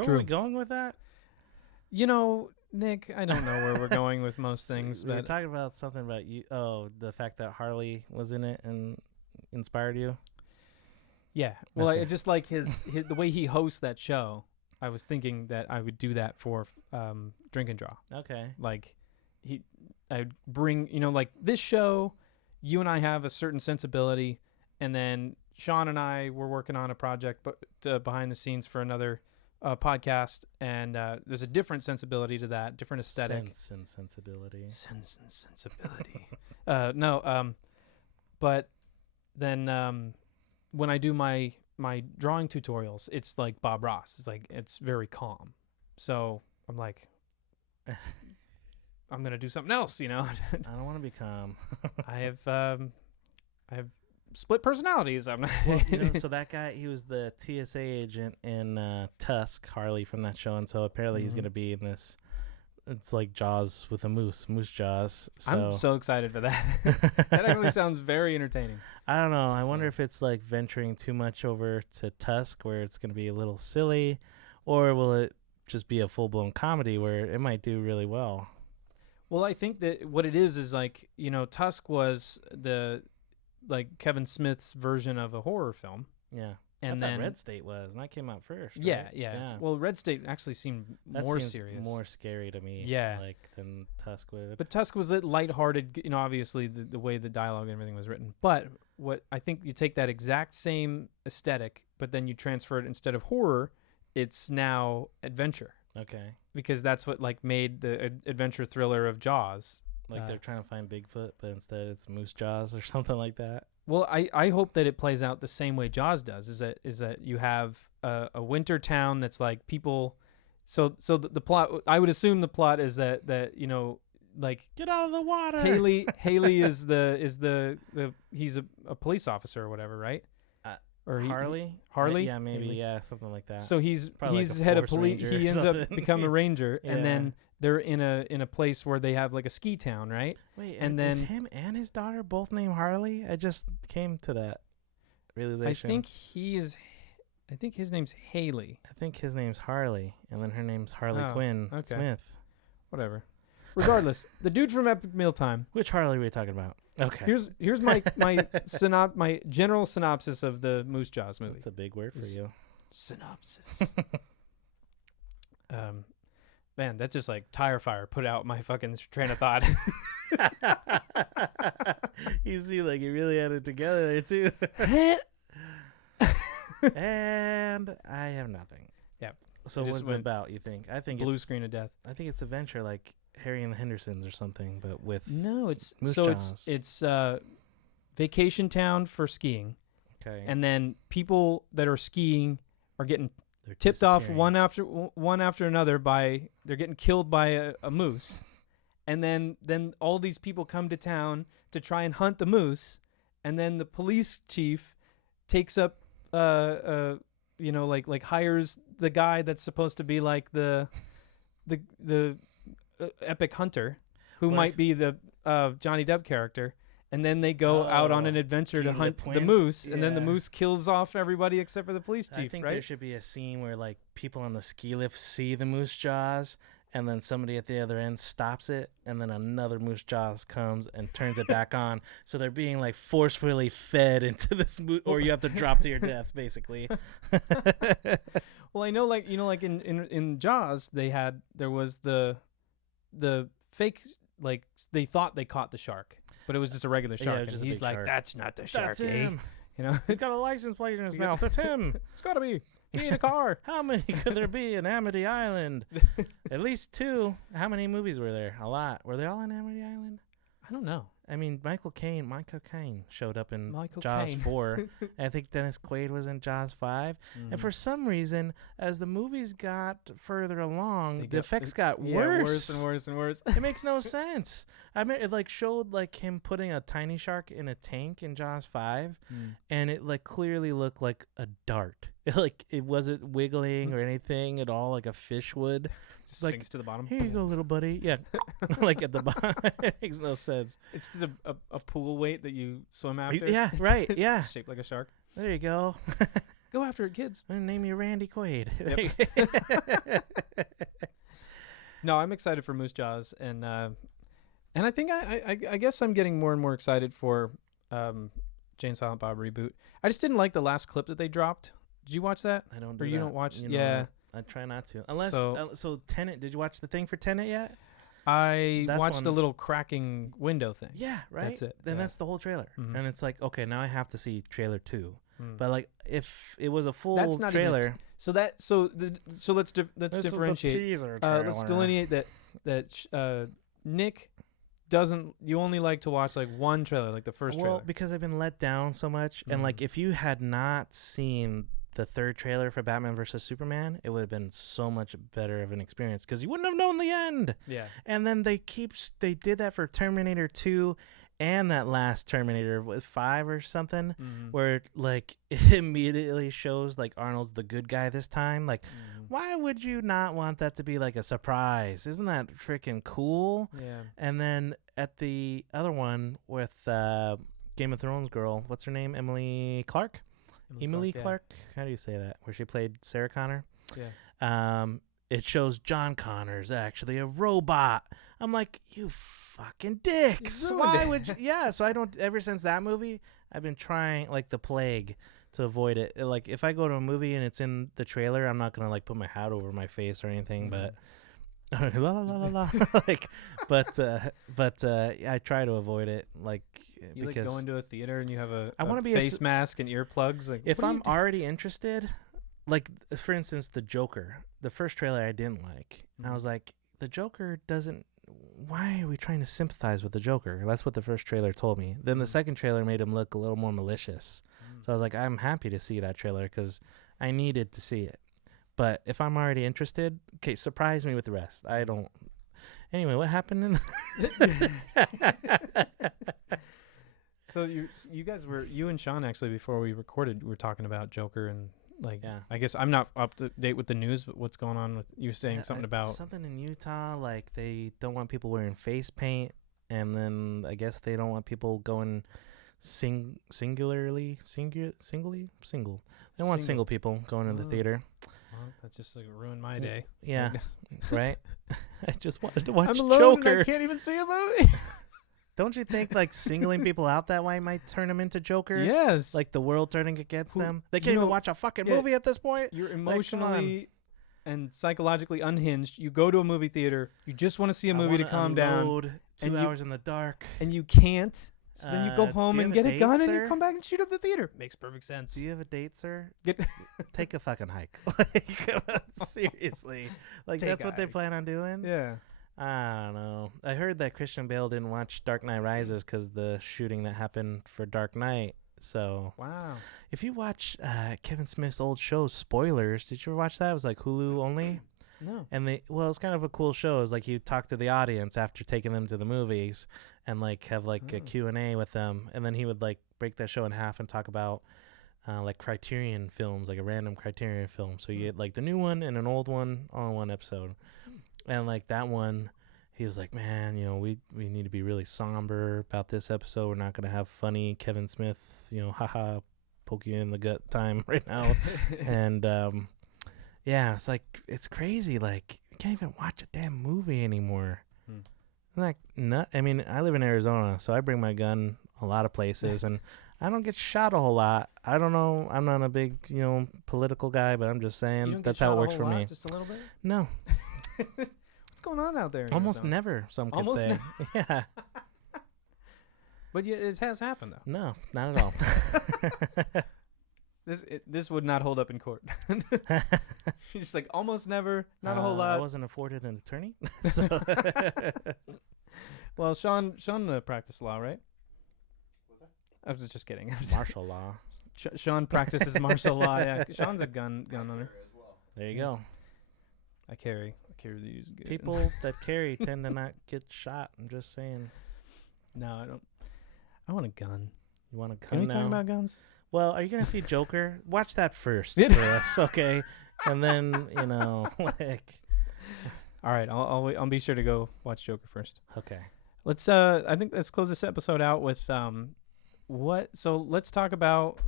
were True. we going with that? You know, Nick, I don't know where we're going with most things, We were but talking about something about you. Oh, the fact that Harley was in it and inspired you. yeah. Well, I Okay. just like his the way he hosts that show. I was thinking that I would do that for Drink and Draw. Okay. Like I'd bring, like this show, you and I have a certain sensibility, and then Sean and I were working on a project but behind the scenes for another podcast, and there's a different sensibility to that, different aesthetic. Sense and sensibility. Sense and sensibility. But then when I do my drawing tutorials, it's like Bob Ross. It's like it's very calm. So I'm like, I'm gonna do something else, I don't want to be calm. I have split personalities. I'm not. Well, so that guy, he was the TSA agent in Tusk, Harley from that show, and so apparently he's gonna be in this. It's like Jaws with a moose Jaws. So. I'm so excited for that. That actually sounds very entertaining. I don't know. I wonder if it's like venturing too much over to Tusk, where it's gonna be a little silly, or will it just be a full blown comedy where it might do really well? Well, I think that what it is like, Tusk was like Kevin Smith's version of a horror film. Yeah. And I thought then Red State was, and that came out first. Right? Yeah. Well, Red State actually seemed that more seems serious. more scary to me. Yeah. Like than Tusk would. But Tusk was lighthearted, obviously the way the dialogue and everything was written. But what I think you take that exact same aesthetic, but then you transfer it instead of horror, it's now adventure. Okay. Because that's what made the adventure thriller of Jaws. Like they're trying to find Bigfoot, but instead it's Moose Jaws or something like that. Well, I hope that it plays out the same way Jaws does. Is that you have a winter town that's like people. So the plot. I would assume the plot is that like Get out of the water. Haley is the he's a police officer or whatever, right? Or Harley. Harley? Yeah, maybe. Maybe. Yeah, something like that. So he's Probably like a head of forest police. ranger He or ends up something. become a ranger, Yeah. and then they're in a place where they have like a ski town, right? Wait, and is then- him and his daughter both named Harley? I just came to that realization. I think his name's Haley. I think his name's Harley, and then her name's Harley Oh, Quinn okay. Smith. Whatever. Regardless, the dude from Epic Mealtime. Which Harley are we talking about? Okay. Here's my my general synopsis of the Moose Jaws movie. That's a big word for Is- you. Synopsis. Man, that's just like tire fire. Put out my fucking train of thought. You see, like you really had it together there too. And I have nothing. Yeah. So I just what's it went about? You think? I think Blue it's, screen of death. I think it's adventure, like Harry and the Hendersons or something, but with No, it's Moose so Jaws. it's vacation town for skiing, okay. and then people that are skiing are getting They're tipped off disappearing. one after another they're getting killed by a moose, and then all these people come to town to try and hunt the moose, and then the police chief takes up like hires the guy that's supposed to be like the epic hunter, who What might if- be the Johnny Depp character. And then they go out on an Oh, adventure to Guy hunt the Lipwin? moose, and then the Yeah. moose kills off everybody except for the police I chief, think there right? should be a scene where like people on the ski lift see the Moose Jaws, and then somebody at the other end stops it, and then another moose jaws comes and turns it back on. So they're being like forcefully fed into this or you have to drop to your death, basically. Well, I know, like, like in Jaws, there was the fake, like, they thought they caught the shark, but it was just a regular shark. Yeah, just and he's like, shark. that's not the shark, That's him. He's got a license plate in his mouth. That's him. It's gotta be. He ate a car. How many could there be in Amity Island? At least 2. How many movies were there? A lot. Were they all in Amity Island? I don't know. I mean, Michael Caine showed up in Michael Jaws Caine. 4. I think Dennis Quaid was in Jaws 5. And for some reason, as the movies got further along, the effects got worse. Worse and worse and worse. It makes no sense. I mean, it like showed like him putting a tiny shark in a tank in Jaws 5, and it like clearly looked like a dart. It wasn't wiggling or anything at all, like a fish would. Just like, sinks to the bottom. Here you go, little buddy. Yeah, like at the bottom. It makes no sense. It's just a pool weight that you swim after. Yeah, right. Yeah, Shaped like a shark. there you go. Go after it, kids. I'm gonna name you Randy Quaid. No, I'm excited for Moose Jaws, and I think I guess I'm getting more and more excited for Jane Silent Bob Reboot. I just didn't like the last clip that they dropped. Did you watch that? I don't. Or Do you that. don't watch? You know Yeah. what? I try not to. Unless So- so Tenet. Did you watch the thing for Tenet yet? I That's watched the one- little cracking window thing. Yeah, right. That's it, Then yeah. that's the whole trailer, Mhm. and it's like, okay, now I have to see trailer 2. Mm. But like, if it was a full That's not even trailer, so let's differentiate. Let's delineate that Nick doesn't. You only like to watch like one trailer, like the first well, trailer. because I've been let down so much, and like, if you had not seen the third trailer for Batman versus Superman, it would have been so much better of an experience because you wouldn't have known the end. Yeah. And then they did that for Terminator 2 and that last Terminator with 5 or something, where like it immediately shows like Arnold's the good guy this time. Like, why would you not want that to be like a surprise? Isn't that freaking cool? Yeah. And then at the other one with Game of Thrones girl, what's her name? Emily Clark? Emily Clark? How do you say that? Where she played Sarah Connor? Yeah. It shows John Connor's actually a robot. I'm like, you fucking dicks. Why would you? Yeah, so I don't, ever since that movie, I've been trying like the plague to avoid it. Like, if I go to a movie and it's in the trailer, I'm not going to like put my hat over my face or anything, but la la la la la. Like, but I try to avoid it. Like, You because like go into a theater and you have a I wanna be a face mask and earplugs. Like, if what do you I'm already interested, like for instance, the Joker, the first trailer I didn't like. I was like, the Joker doesn't. Why are we trying to sympathize with the Joker? That's what the first trailer told me. Then the second trailer made him look a little more malicious. So I was like, I'm happy to see that trailer because I needed to see it. But if I'm already interested, okay, surprise me with the rest. I don't. Anyway, what happened in? So you and Sean actually before we recorded were talking about Joker and like, Yeah. I guess I'm not up to date with the news, but what's going on with you saying something about something in Utah, like they don't want people wearing face paint, and then I guess they don't want people going single. They don't want single people going to the theater. Well, that just like ruined my day. Yeah, right. I just wanted to watch I'm alone Joker. and I can't even see a movie. Don't you think like singling people out that way might turn them into jokers? Yes. Like the world turning against them. They you can't even know, watch a fucking yeah, movie at this point. You're Like, come emotionally and psychologically unhinged. You go to a movie theater. You just want to see a movie to calm down. Unload 2 hours in the dark. And you can't. So then you go Do home you and have get a a gun date, and sir? you come back and shoot up the theater. Makes perfect sense. Do you have a date, sir? Get Take a fucking hike. Like, seriously. Like, Take that's a what they hike. plan on doing? Yeah. I don't know. I heard that Christian Bale didn't watch Dark Knight Rises because the shooting that happened for Dark Knight. So, Wow. if you watch Kevin Smith's old show, Spoilers, did you ever watch that? It was like Hulu only. No. And it's kind of a cool show. It's like you talk to the audience after taking them to the movies and like have like a Q&A with them. And then he would like break that show in half and talk about like Criterion films, like a random Criterion film. So you get like the new one and an old one all in one episode. And like that one, he was like, man, you know, we need to be really somber about this episode. We're not going to have funny Kevin Smith, you know, haha, poke you in the gut time right now. And yeah, it's like, it's crazy. Like you can't even watch a damn movie anymore. Hmm. Like, no, I mean, I live in Arizona, so I bring my gun a lot of places, and I don't get shot a whole lot. I don't know. I'm not a big, political guy, but I'm just You saying don't that's get how shot it a works whole for lot, me. Just a little bit. No, What's going on out there? in almost Arizona? never. Some could Almost say. Yeah. But yeah, it has happened though. No, not at all. This would not hold up in court. You're just like almost never, not a whole I lot. wasn't afforded an attorney. So Well, Sean practiced law, right? What's that? I was just kidding. martial law. Sean practices martial law. Yeah, Sean's a gun owner. As well. There you go. I carry these. Good. People that carry tend to not get shot. I'm just saying. No, I don't. I want a gun. You want to Can we talk about guns? Well, are you gonna see Joker? Watch that first, Yeah. Chris, okay? And then like, All right, I'll be sure to go watch Joker first. okay. Let's I think let's close this episode out with what. So let's talk about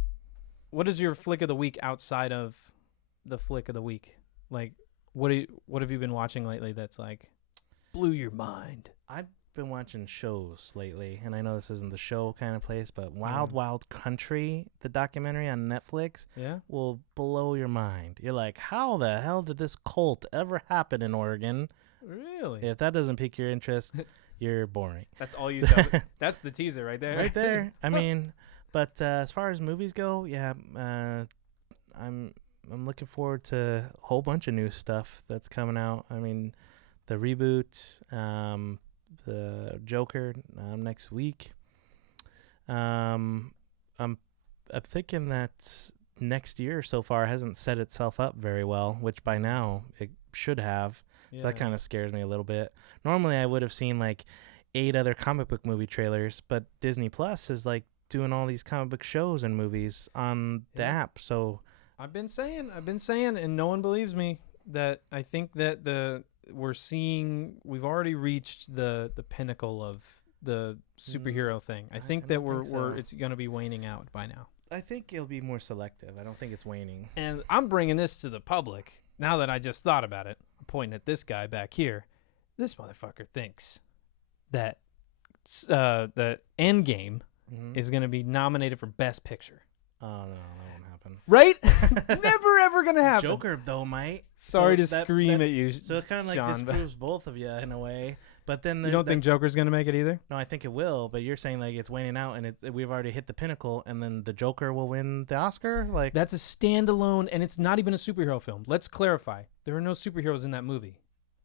what is your flick of the week outside of the flick of the week. Like, what have you been watching lately that's like blew your mind? I've been watching shows lately, and I know this isn't the show kind of place, but Wild Wild Country, the documentary on Netflix, Yeah. will blow your mind. You're like, how the hell did this cult ever happen in Oregon? Really? If that doesn't pique your interest, you're boring. That's all you tell. That's the teaser right there. Right there. I mean, but as far as movies go, yeah, I'm looking forward to a whole bunch of new stuff that's coming out. I mean, the Reboot, the Joker next week. I'm thinking that next year so far hasn't set itself up very well, which by now it should have. Yeah. So that kind of scares me a little bit. Normally I would have seen like 8 other comic book movie trailers, but Disney Plus is like doing all these comic book shows and movies on the Yeah. app. So I've been saying, and no one believes me, that I think that we've already reached the pinnacle of the superhero thing. I think that it's going to be waning out by now. I think it'll be more selective. I don't think it's waning. And I'm bringing this to the public now that I just thought about it. I'm pointing at this guy back here. This motherfucker thinks that the Endgame is going to be nominated for Best Picture. Oh, no, that won't happen. Right? Never ever going to happen. Joker, though, might. Sorry So to that- scream that- at you, So it kind of like Sean, but disproves both of you in a way. But then you don't think Joker's going to make it either? No, I think it will. But you're saying like it's waning out, and we've already hit the pinnacle, and then the Joker will win the Oscar. Like That's a standalone, and it's not even a superhero film. Let's clarify. There are no superheroes in that movie.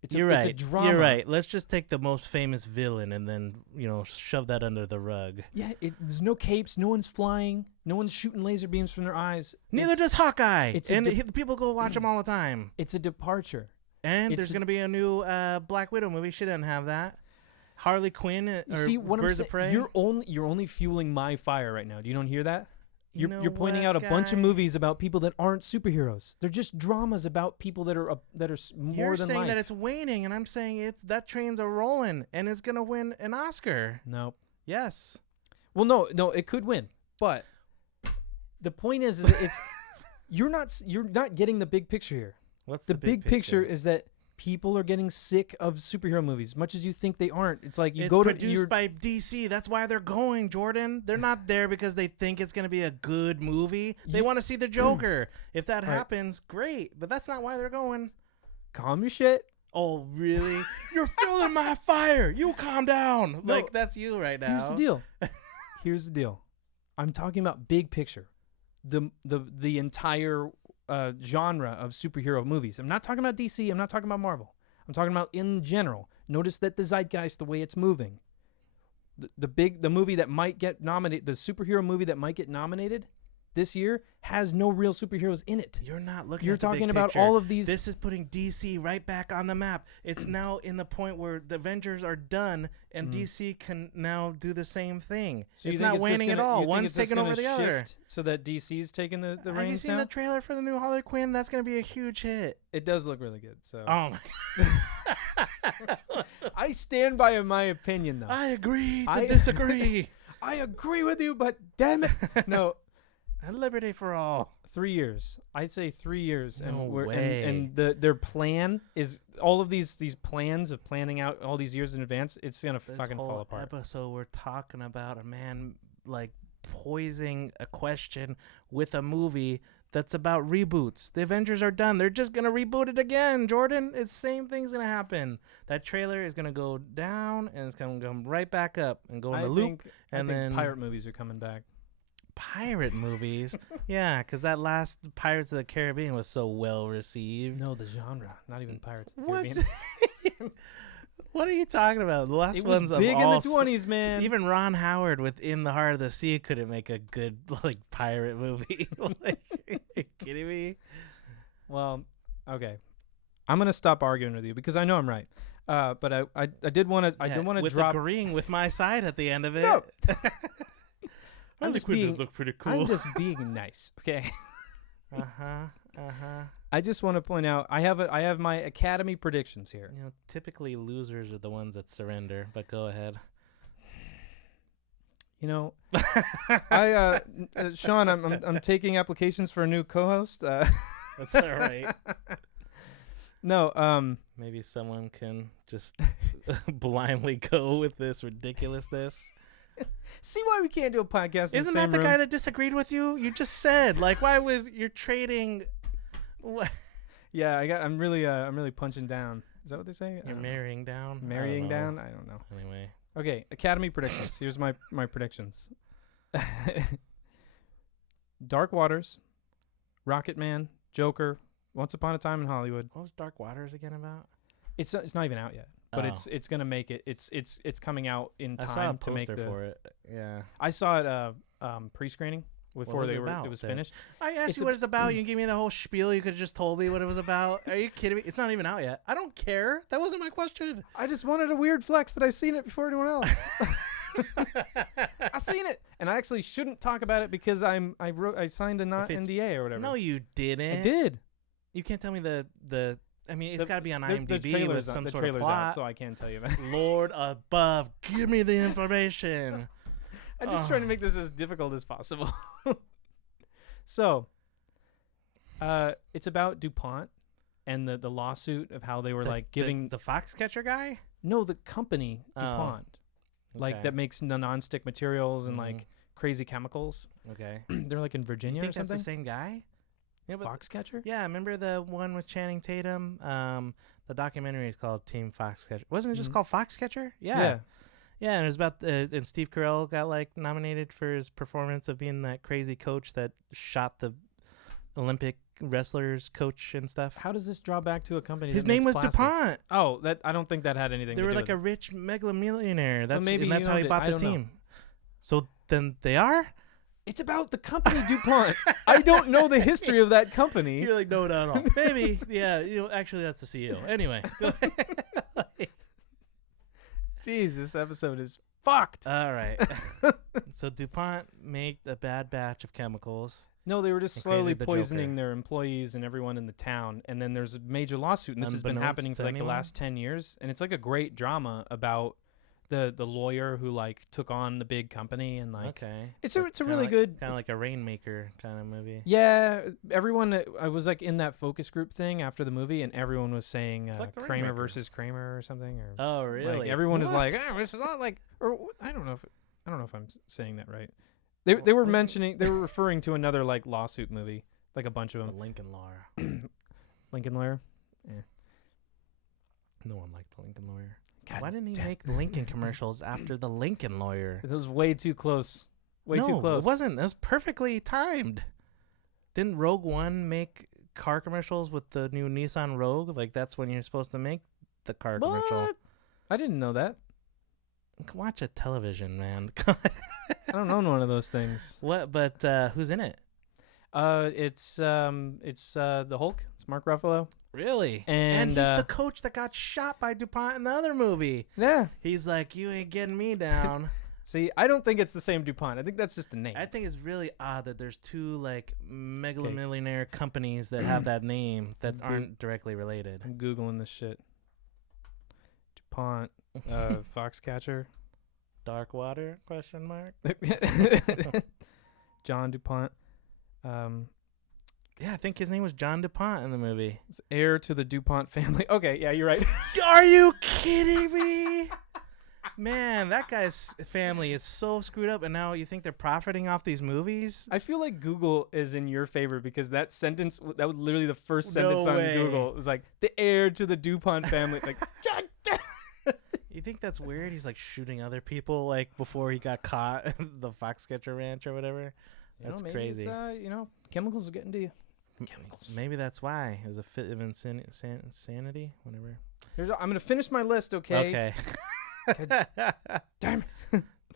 It's you're right. It's a drama. You're right. Let's just take the most famous villain and then shove that under the rug. Yeah, there's no capes. No one's flying. No one's shooting laser beams from their eyes. Neither does Hawkeye. it's and a people go watch him all the time. It's a departure. And It's there's a- going to be a new Black Widow movie. She didn't have that. Harley Quinn or You see what Birds I'm of Prey. saying? You're only fueling my fire right now. You don't hear that? You You're know pointing what, out a bunch of guy? movies about people that aren't superheroes. They're just dramas about people that are more You're than saying life. that it's waning, and I'm saying that train's a rolling, and it's going to win an Oscar. No. Yes. Well, no, it could win, but the point is it's you're not getting the big picture here. What's The big picture is that people are getting sick of superhero movies, as much as you think they aren't. It's like you it's go to produced by DC. That's why they're going, Jordan. They're not there because they think it's going to be a good movie. They want to see the Joker. If that happens, great. But that's not why they're going. calm your shit. Oh, really? You're fueling my fire. You calm down. No. Like, that's you right now. Here's the deal. Here's the deal. I'm talking about big picture. The entire genre of superhero movies. I'm not talking about DC. I'm not talking about Marvel. I'm talking about in general. Notice that the zeitgeist, the way it's moving. The movie that might get nominated, the superhero movie that might get nominated this year has no real superheroes in it. You're not looking You're at the big talking about picture. all of these. This is putting DC right back on the map. It's now in the point where the Avengers are done, and DC can now do the same thing. So you it's think not just waning at gonna- you all. think One's it's just taking over gonna the other. shift so that DC's taking the Have you reins seen now? the trailer for the new Harley Quinn? That's going to be a huge hit. It does look really good. So Oh, my I stand by my opinion, though. I agree to I- disagree. I agree with you, but damn it, no. And liberty for all. 3 years. I'd say 3 years. No and way. And their plan is all of these plans of planning out all these years in advance. It's gonna fucking fall apart. Episode we're talking about a man like poising a question with a movie that's about reboots. The Avengers are done. They're just gonna reboot it again, Jordan. It's same thing's gonna happen. That trailer is gonna go down and it's gonna come right back up and go in the loop. I And think then pirate movies are coming back. pirate movies, yeah, because that last Pirates of the Caribbean was so well received. No, the genre, not even Pirates of the What? Caribbean. What are you talking about? The last It was one's big of in all the 20s, man. Even Ron Howard with In the Heart of the Sea couldn't make a good like pirate movie. Like, are you kidding me? Well, okay. I'm gonna stop arguing with you because I know I'm right. But I did want to with drop. agreeing with my side at the end of it. No. I'm just just being- look pretty cool. I'm just being nice, okay? Uh-huh. I just want to point out I have my Academy predictions here. You know, typically losers are the ones that surrender, but go ahead. You know, Sean, I'm taking applications for a new co-host. That's all right. No, Maybe someone can just blindly go with this ridiculousness. see why we can't do a podcast in Isn't the that same the room? guy that disagreed with you? You just said, like, why would you're trading? What? Yeah, I'm really punching down. Is that what they say? You're marrying down. I don't Marrying know. down? I don't know. Anyway, Okay, Academy predictions. Here's my predictions. Dark Waters, Rocket Man, Joker, Once Upon a Time in Hollywood. what was Dark Waters again about? It's not even out yet, but Oh. it's gonna make it. It's coming out in I time saw a to make poster the. for it. Yeah. I saw it pre-screening before was it it about was then? finished. I asked It's you what it's about. You gave me the whole spiel. You could have just told me what it was about. Are you kidding me? It's not even out yet. I don't care. That wasn't my question. I just wanted a weird flex that I seen it before anyone else. I seen it, and I actually shouldn't talk about it because I signed a not If it's- NDA or whatever. No, you didn't. I did. You can't tell me the. I mean, it's The- got to be on The IMDb trailer's with some the sort of trailer's plot. out, so I can't tell you about it. Lord above, give me the information. I'm just trying to make this as difficult as possible. So, it's about DuPont and the lawsuit of how they were like giving the Foxcatcher guy. no the company Oh, DuPont like okay. that makes the non-stick materials and Mhm. like crazy chemicals. Okay. They're like in You Virginia think or that's something. the same guy? Yeah, but Foxcatcher? yeah, remember the one with Channing Tatum? The documentary is called Team Foxcatcher. Wasn't it just Mhm. called Foxcatcher? Yeah, and it was about and Steve Carell got like nominated for his performance of being that crazy coach that shot the Olympic wrestlers coach and stuff. How does this draw back to a company? His that name makes was plastics? DuPont. Oh, that I don't think that had anything. They to were do like with a rich megalomillionaire. That's maybe and that's he how he owned it. bought I the don't know. team. So then they are. It's about the company DuPont. I don't know the history of that company. You're like, no, not at all. Maybe, yeah. You know, actually, that's the CEO. Anyway, go ahead. Jeez, this episode is fucked. All right. So DuPont made a bad batch of chemicals. No, they were just and slowly created the poisoning Joker. their employees and everyone in the town. And then there's a major lawsuit, and this has been Unbeknownst happening for to like the anyone? last 10 years. And it's like a great drama about the lawyer who like took on the big company and like Okay. it's a really good kind of like a Rainmaker kind of movie. yeah. Everyone, I was like in that focus group thing after the movie, and everyone was saying like the Kramer Rainmaker. versus Kramer or something. Or Oh, really? like everyone is like, What? oh, this is not like, or I don't know if I'm saying that right. They were mentioning they were referring to another like lawsuit movie, like a bunch of The them. Lincoln Lawyer. Lincoln Lawyer. No one liked the Lincoln Lawyer. God Why didn't he damn. make Lincoln commercials after the Lincoln Lawyer? It was way too close. Way no, too close. It wasn't. It was perfectly timed. Didn't Rogue One make car commercials with the new Nissan Rogue? Like that's when you're supposed to make the car commercial. What? I didn't know that. Watch a television, man. I don't know one of those things. What? But who's in it? It's the Hulk. It's Mark Ruffalo. Really? And, he's the coach that got shot by DuPont in the other movie. Yeah. He's like, you ain't getting me down. See, I don't think it's the same DuPont. I think that's just a name. I think it's really odd that there's two like megalomillionaire companies that have that name that aren't directly related. I'm Googling this shit. DuPont, Foxcatcher. Dark Water? Question mark. John DuPont. Yeah, I think his name was John DuPont in the movie. He's heir to the DuPont family. Okay, yeah, you're right. Are you kidding me? Man, that guy's family is so screwed up, and now you think they're profiting off these movies? I feel like Google is in your favor because that sentence, that was literally the first sentence on way. Google. It was like, the heir to the DuPont family. Like, God damn. You think that's weird? He's like shooting other people like before he got caught at the Foxcatcher Ranch or whatever. That's maybe crazy. It's, chemicals are getting to you. Chemicals. Maybe that's why. It was a fit of insanity, whatever. I'm going to finish my list, okay? Okay. Damn.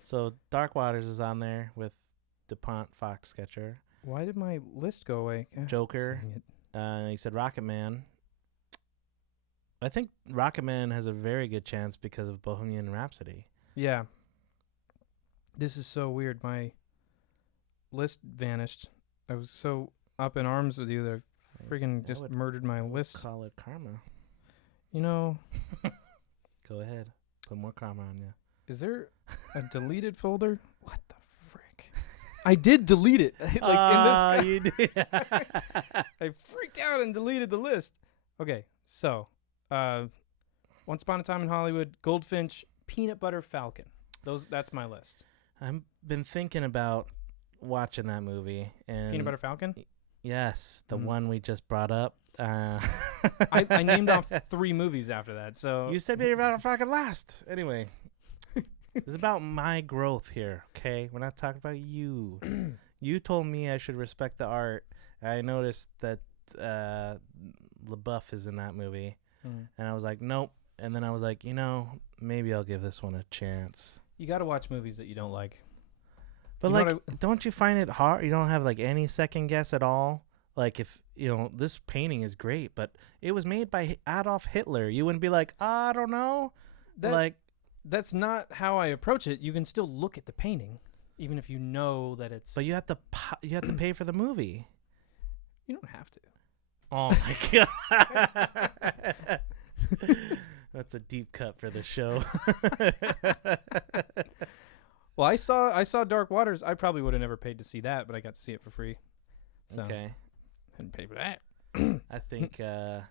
So Dark Waters is on there with DuPont Foxcatcher. Why did my list go away? Joker. You said Rocket Man. I think Rocket Man has a very good chance because of Bohemian Rhapsody. Yeah. This is so weird. My list vanished. I was so up in arms with you that I friggin' just murdered my list. Call it karma. Go ahead. Put more karma on you. Is there a deleted folder? What the frick? I did delete it. Like in this. You did. I freaked out and deleted the list. Okay, so Once Upon a Time in Hollywood, Goldfinch, Peanut Butter Falcon. That's my list. I've been thinking about watching that movie. And Peanut Butter Falcon? Yes, the one we just brought up. I named off 3 movies after that. So you said Peanut Butter Falcon last. Anyway, it's about my growth here. Okay, we're not talking about you. You told me I should respect the art. I noticed that LaBeouf is in that movie, and I was like, nope. And then I was like, maybe I'll give this one a chance. You got to watch movies that you don't like. But don't you find it hard? You don't have like any second guess at all. Like if this painting is great, but it was made by Adolf Hitler, you wouldn't be like, I don't know. That's not how I approach it. You can still look at the painting, even if you know that it's. But you have to pay for the movie. You don't have to. Oh my god. That's a deep cut for the show. Well, I saw Dark Waters. I probably would have never paid to see that, but I got to see it for free. So okay. I didn't pay for that. I think I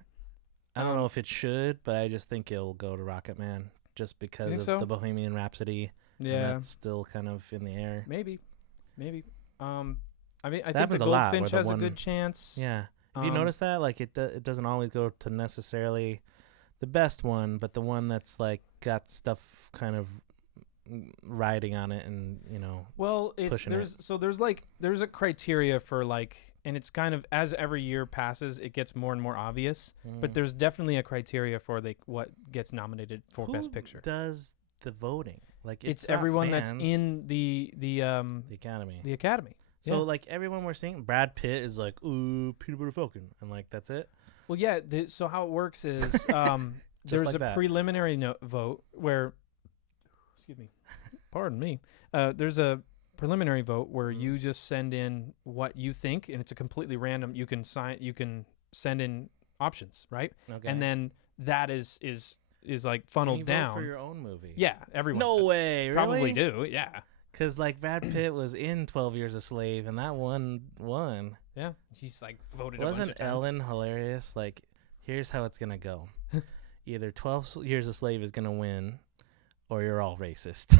don't know if it should, but I just think it'll go to Rocket Man just because of the Bohemian Rhapsody. Yeah, that's still kind of in the air. Maybe. I mean, I think the Goldfinch has a good chance. Yeah. Have you noticed that? Like it doesn't always go to necessarily the best one, but the one that's like got stuff kind of riding on it, and well, there's a criteria for like, and it's kind of as every year passes, it gets more and more obvious. But there's definitely a criteria for like what gets nominated for Best Picture. Does the voting? Like it's everyone that's in the Academy. The Academy. So like everyone we're seeing, Brad Pitt is like, ooh, Peanut Butter Falcon, and like that's it. Well, yeah. So how it works is there's like a preliminary vote where, excuse me, pardon me. There's a preliminary vote where you just send in what you think, and it's a completely random. You can send in options, right? Okay. And then that is like funneled down vote for your own movie. Yeah, everyone. No does. way, really? Probably do. Yeah. Because like Brad Pitt was in 12 Years a Slave, and that one won. Yeah, he's like voted. Wasn't a bunch of times. Ellen hilarious? Like, here's how it's gonna go: either 12 Years a Slave is gonna win, or you're all racist.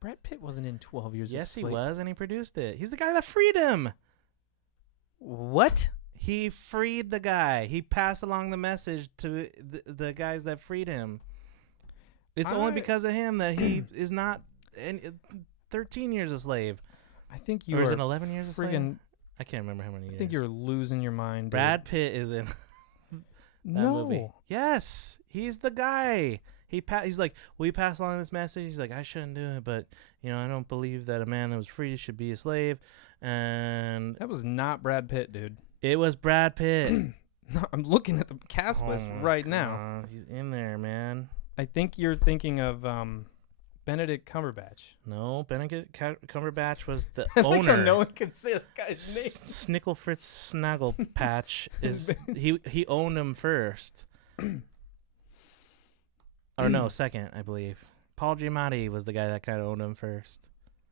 Brad Pitt wasn't in 12 Years a Slave. Yes, he was, and he produced it. He's the guy that freed him. What? He freed the guy. He passed along the message to the guys that freed him. It's only because of him that he is not 13 years a slave. I think you or are is it 11 years a slave? I can't remember how many years. I think you're losing your mind. Brad Pitt is in that movie. Yes, he's the guy. He's like, will you pass along this message? He's like, I shouldn't do it, but I don't believe that a man that was free should be a slave. And that was not Brad Pitt, dude. It was Brad Pitt. No, I'm looking at the cast list right now. He's in there, man. I think you're thinking of Benedict Cumberbatch. No, Benedict Cumberbatch was the I owner. Like how no one can say that guy's name. Snicklefritz Snagglepatch is he owned him first. Or no, second, I believe. Paul Giamatti was the guy that kind of owned him first.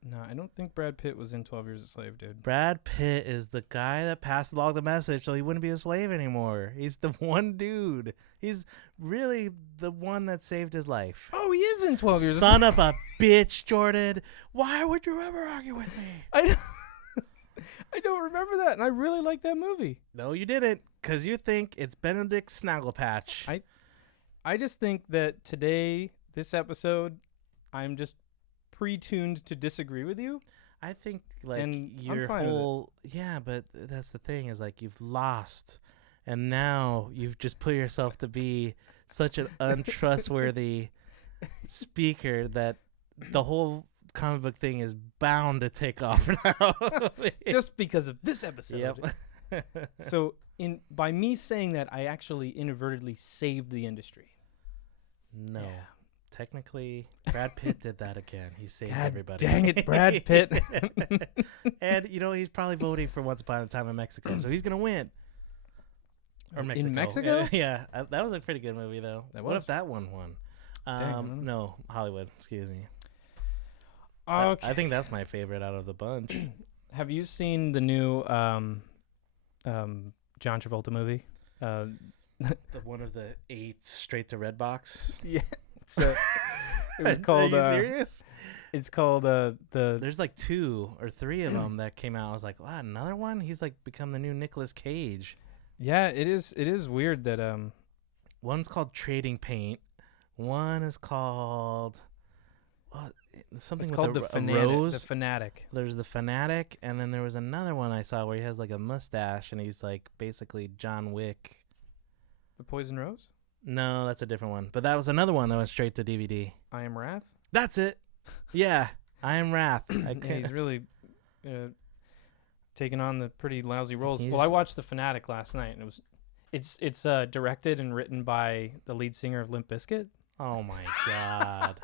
No, I don't think Brad Pitt was in 12 Years a Slave, dude. Brad Pitt is the guy that passed along the message so he wouldn't be a slave anymore. He's the one dude. He's really the one that saved his life. Oh, he is in 12 Years a Son of a bitch, Jordan. Why would you ever argue with me? I don't remember that, and I really like that movie. No, you didn't, because you think it's Benedict Snagglepatch. I just think that today, this episode, I'm just pre-tuned to disagree with you. I think like And I'm your fine with it. whole but that's the thing is like you've lost, and now you've just put yourself to be such an untrustworthy speaker that the whole comic book thing is bound to take off now. Just because of this episode. Yep. So by me saying that, I actually inadvertently saved the industry. No. Yeah. Technically, Brad Pitt did that again. He saved God everybody. dang it, Brad Pitt. And, he's probably voting for Once Upon a Time in Mexico, so he's going to win. Or Mexico. In Mexico? Yeah. That was a pretty good movie, though. That What was. if that one won? Dang, No, Hollywood. Excuse me. Okay. I think that's my favorite out of the bunch. Have you seen the new John Travolta movie? The one of the 8 straight to Redbox. Yeah. It was called. Are you serious? It's called the. There's like 2 or 3 of them that came out. I was like, wow, another one? He's like become the new Nicolas Cage. Yeah, it is. It is weird that One's called Trading Paint. One is called something it's with called a, the a fanatic. rose. The Fanatic. There's the Fanatic, and then there was another one I saw where he has like a mustache and he's like basically John Wick. The Poison Rose. No, that's a different one. But that was another one that went straight to DVD. I Am Wrath. That's it. Yeah, I Am Wrath. Yeah, he's really taking on the pretty lousy roles. Well, I He's- watched The Fanatic last night, and it's directed and written by the lead singer of Limp Bizkit. Oh my god.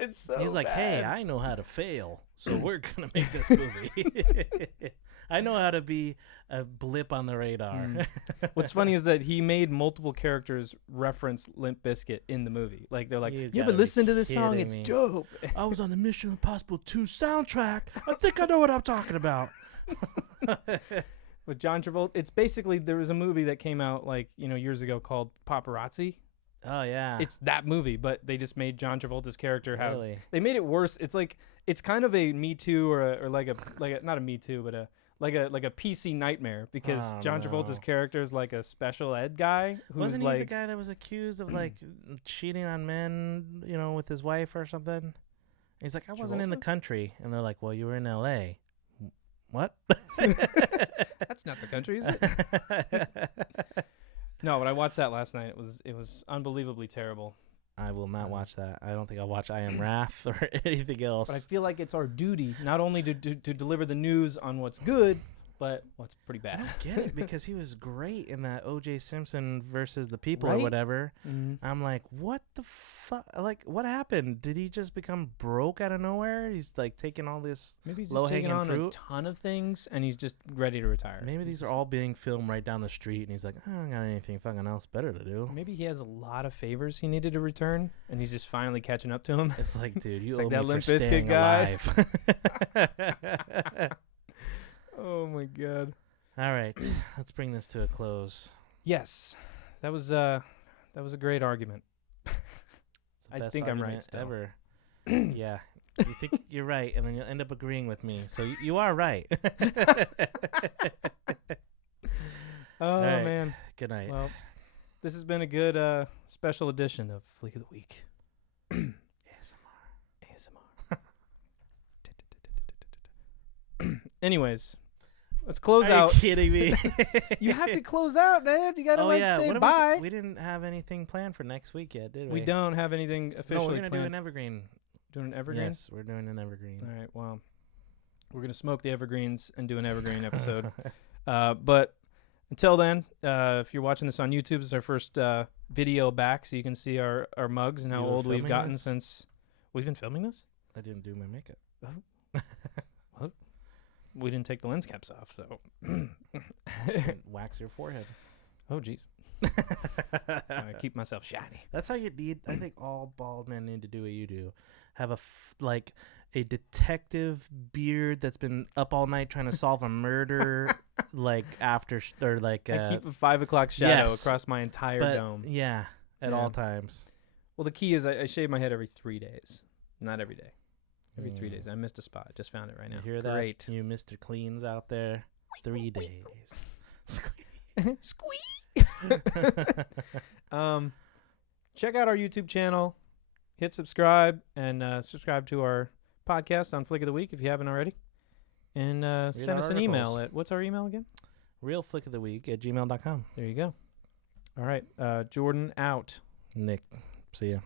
It's so He's like, bad. hey, I know how to fail, so we're gonna make this movie. I know how to be a blip on the radar. What's funny is that he made multiple characters reference Limp Bizkit in the movie. Like they're like, You you ever gotta be listen to this song? kidding It's me. dope. I was on the Mission Impossible 2 soundtrack. I think I know what I'm talking about. With John Travolta, it's basically there was a movie that came out like years ago called Paparazzi. Oh yeah. It's that movie, but they just made John Travolta's character have. Really? They made it worse. It's like it's kind of a Me Too or like a not a Me Too, but a PC nightmare because Oh, John no. Travolta's character is like a special ed guy who's Wasn't like he the guy that was accused of like cheating on men, with his wife or something? He's like, I wasn't in the Travolta? country, and they're like, well, you were in L.A. What? That's not the country, is it? No, but I watched that last night. It was unbelievably terrible. I will not watch that. I don't think I'll watch I Am Wrath or anything else. But I feel like it's our duty not only to deliver the news on what's good, but what's pretty I bad. don't get it because he was great in that O.J. Simpson versus the people or Right? whatever. Mhm. I'm like, what the fuck? Like, what happened? Did he just become broke out of nowhere? He's like taking all this. Maybe he's just taking low-hanging on fruit. a ton of things, and he's just ready to retire. Maybe He's these are just- all being filmed right down the street, and he's like, I don't got anything fucking else better to do. Maybe he has a lot of favors he needed to return, and he's just finally catching up to him. It's like, dude, you It's like owe that me Limp for Bizkit staying guy. alive. Oh my god. All right, let's bring this to a close. Yes, that was a great argument. It's the I best think I'm right argument still. ever. Yeah, you think you're right, and then you'll end up agreeing with me. So you are right. Oh right. man. Good night. Well, this has been a good special edition of Fleek of the Week. ASMR. Anyways, let's close Are out. you kidding me? You have to close out, man. You gotta say what bye. we didn't have anything planned for next week yet, did We we? don't have anything officially No, we're gonna planned. do an evergreen. Doing an evergreen. Yes, we're doing an evergreen. All right. Well, we're gonna smoke the evergreens and do an evergreen episode. But until then, if you're watching this on YouTube, this is our first video back, so you can see our mugs and how You were old we've filming gotten this? since we've been filming this. I didn't do my makeup. We didn't take the lens caps off, so. Wax your forehead. Oh, jeez. So I keep myself shiny. That's how you need. I think all bald men need to do what you do. have like a detective beard that's been up all night trying to solve a murder, like after or like I keep a 5 o'clock shadow yes, across my entire dome. Yeah, at all times. Well, the key is I shave my head every 3 days, not every day. Every 3 days. I missed a spot. Just found it right now. You hear Great. that? You Mr. Cleans out there. 3 days. Squee. Check out our YouTube channel. Hit subscribe and subscribe to our podcast on Flick of the Week if you haven't already. And send us an email at, what's our email again? realflickoftheweek@gmail.com. There you go. All right. Jordan out. Nick, see ya.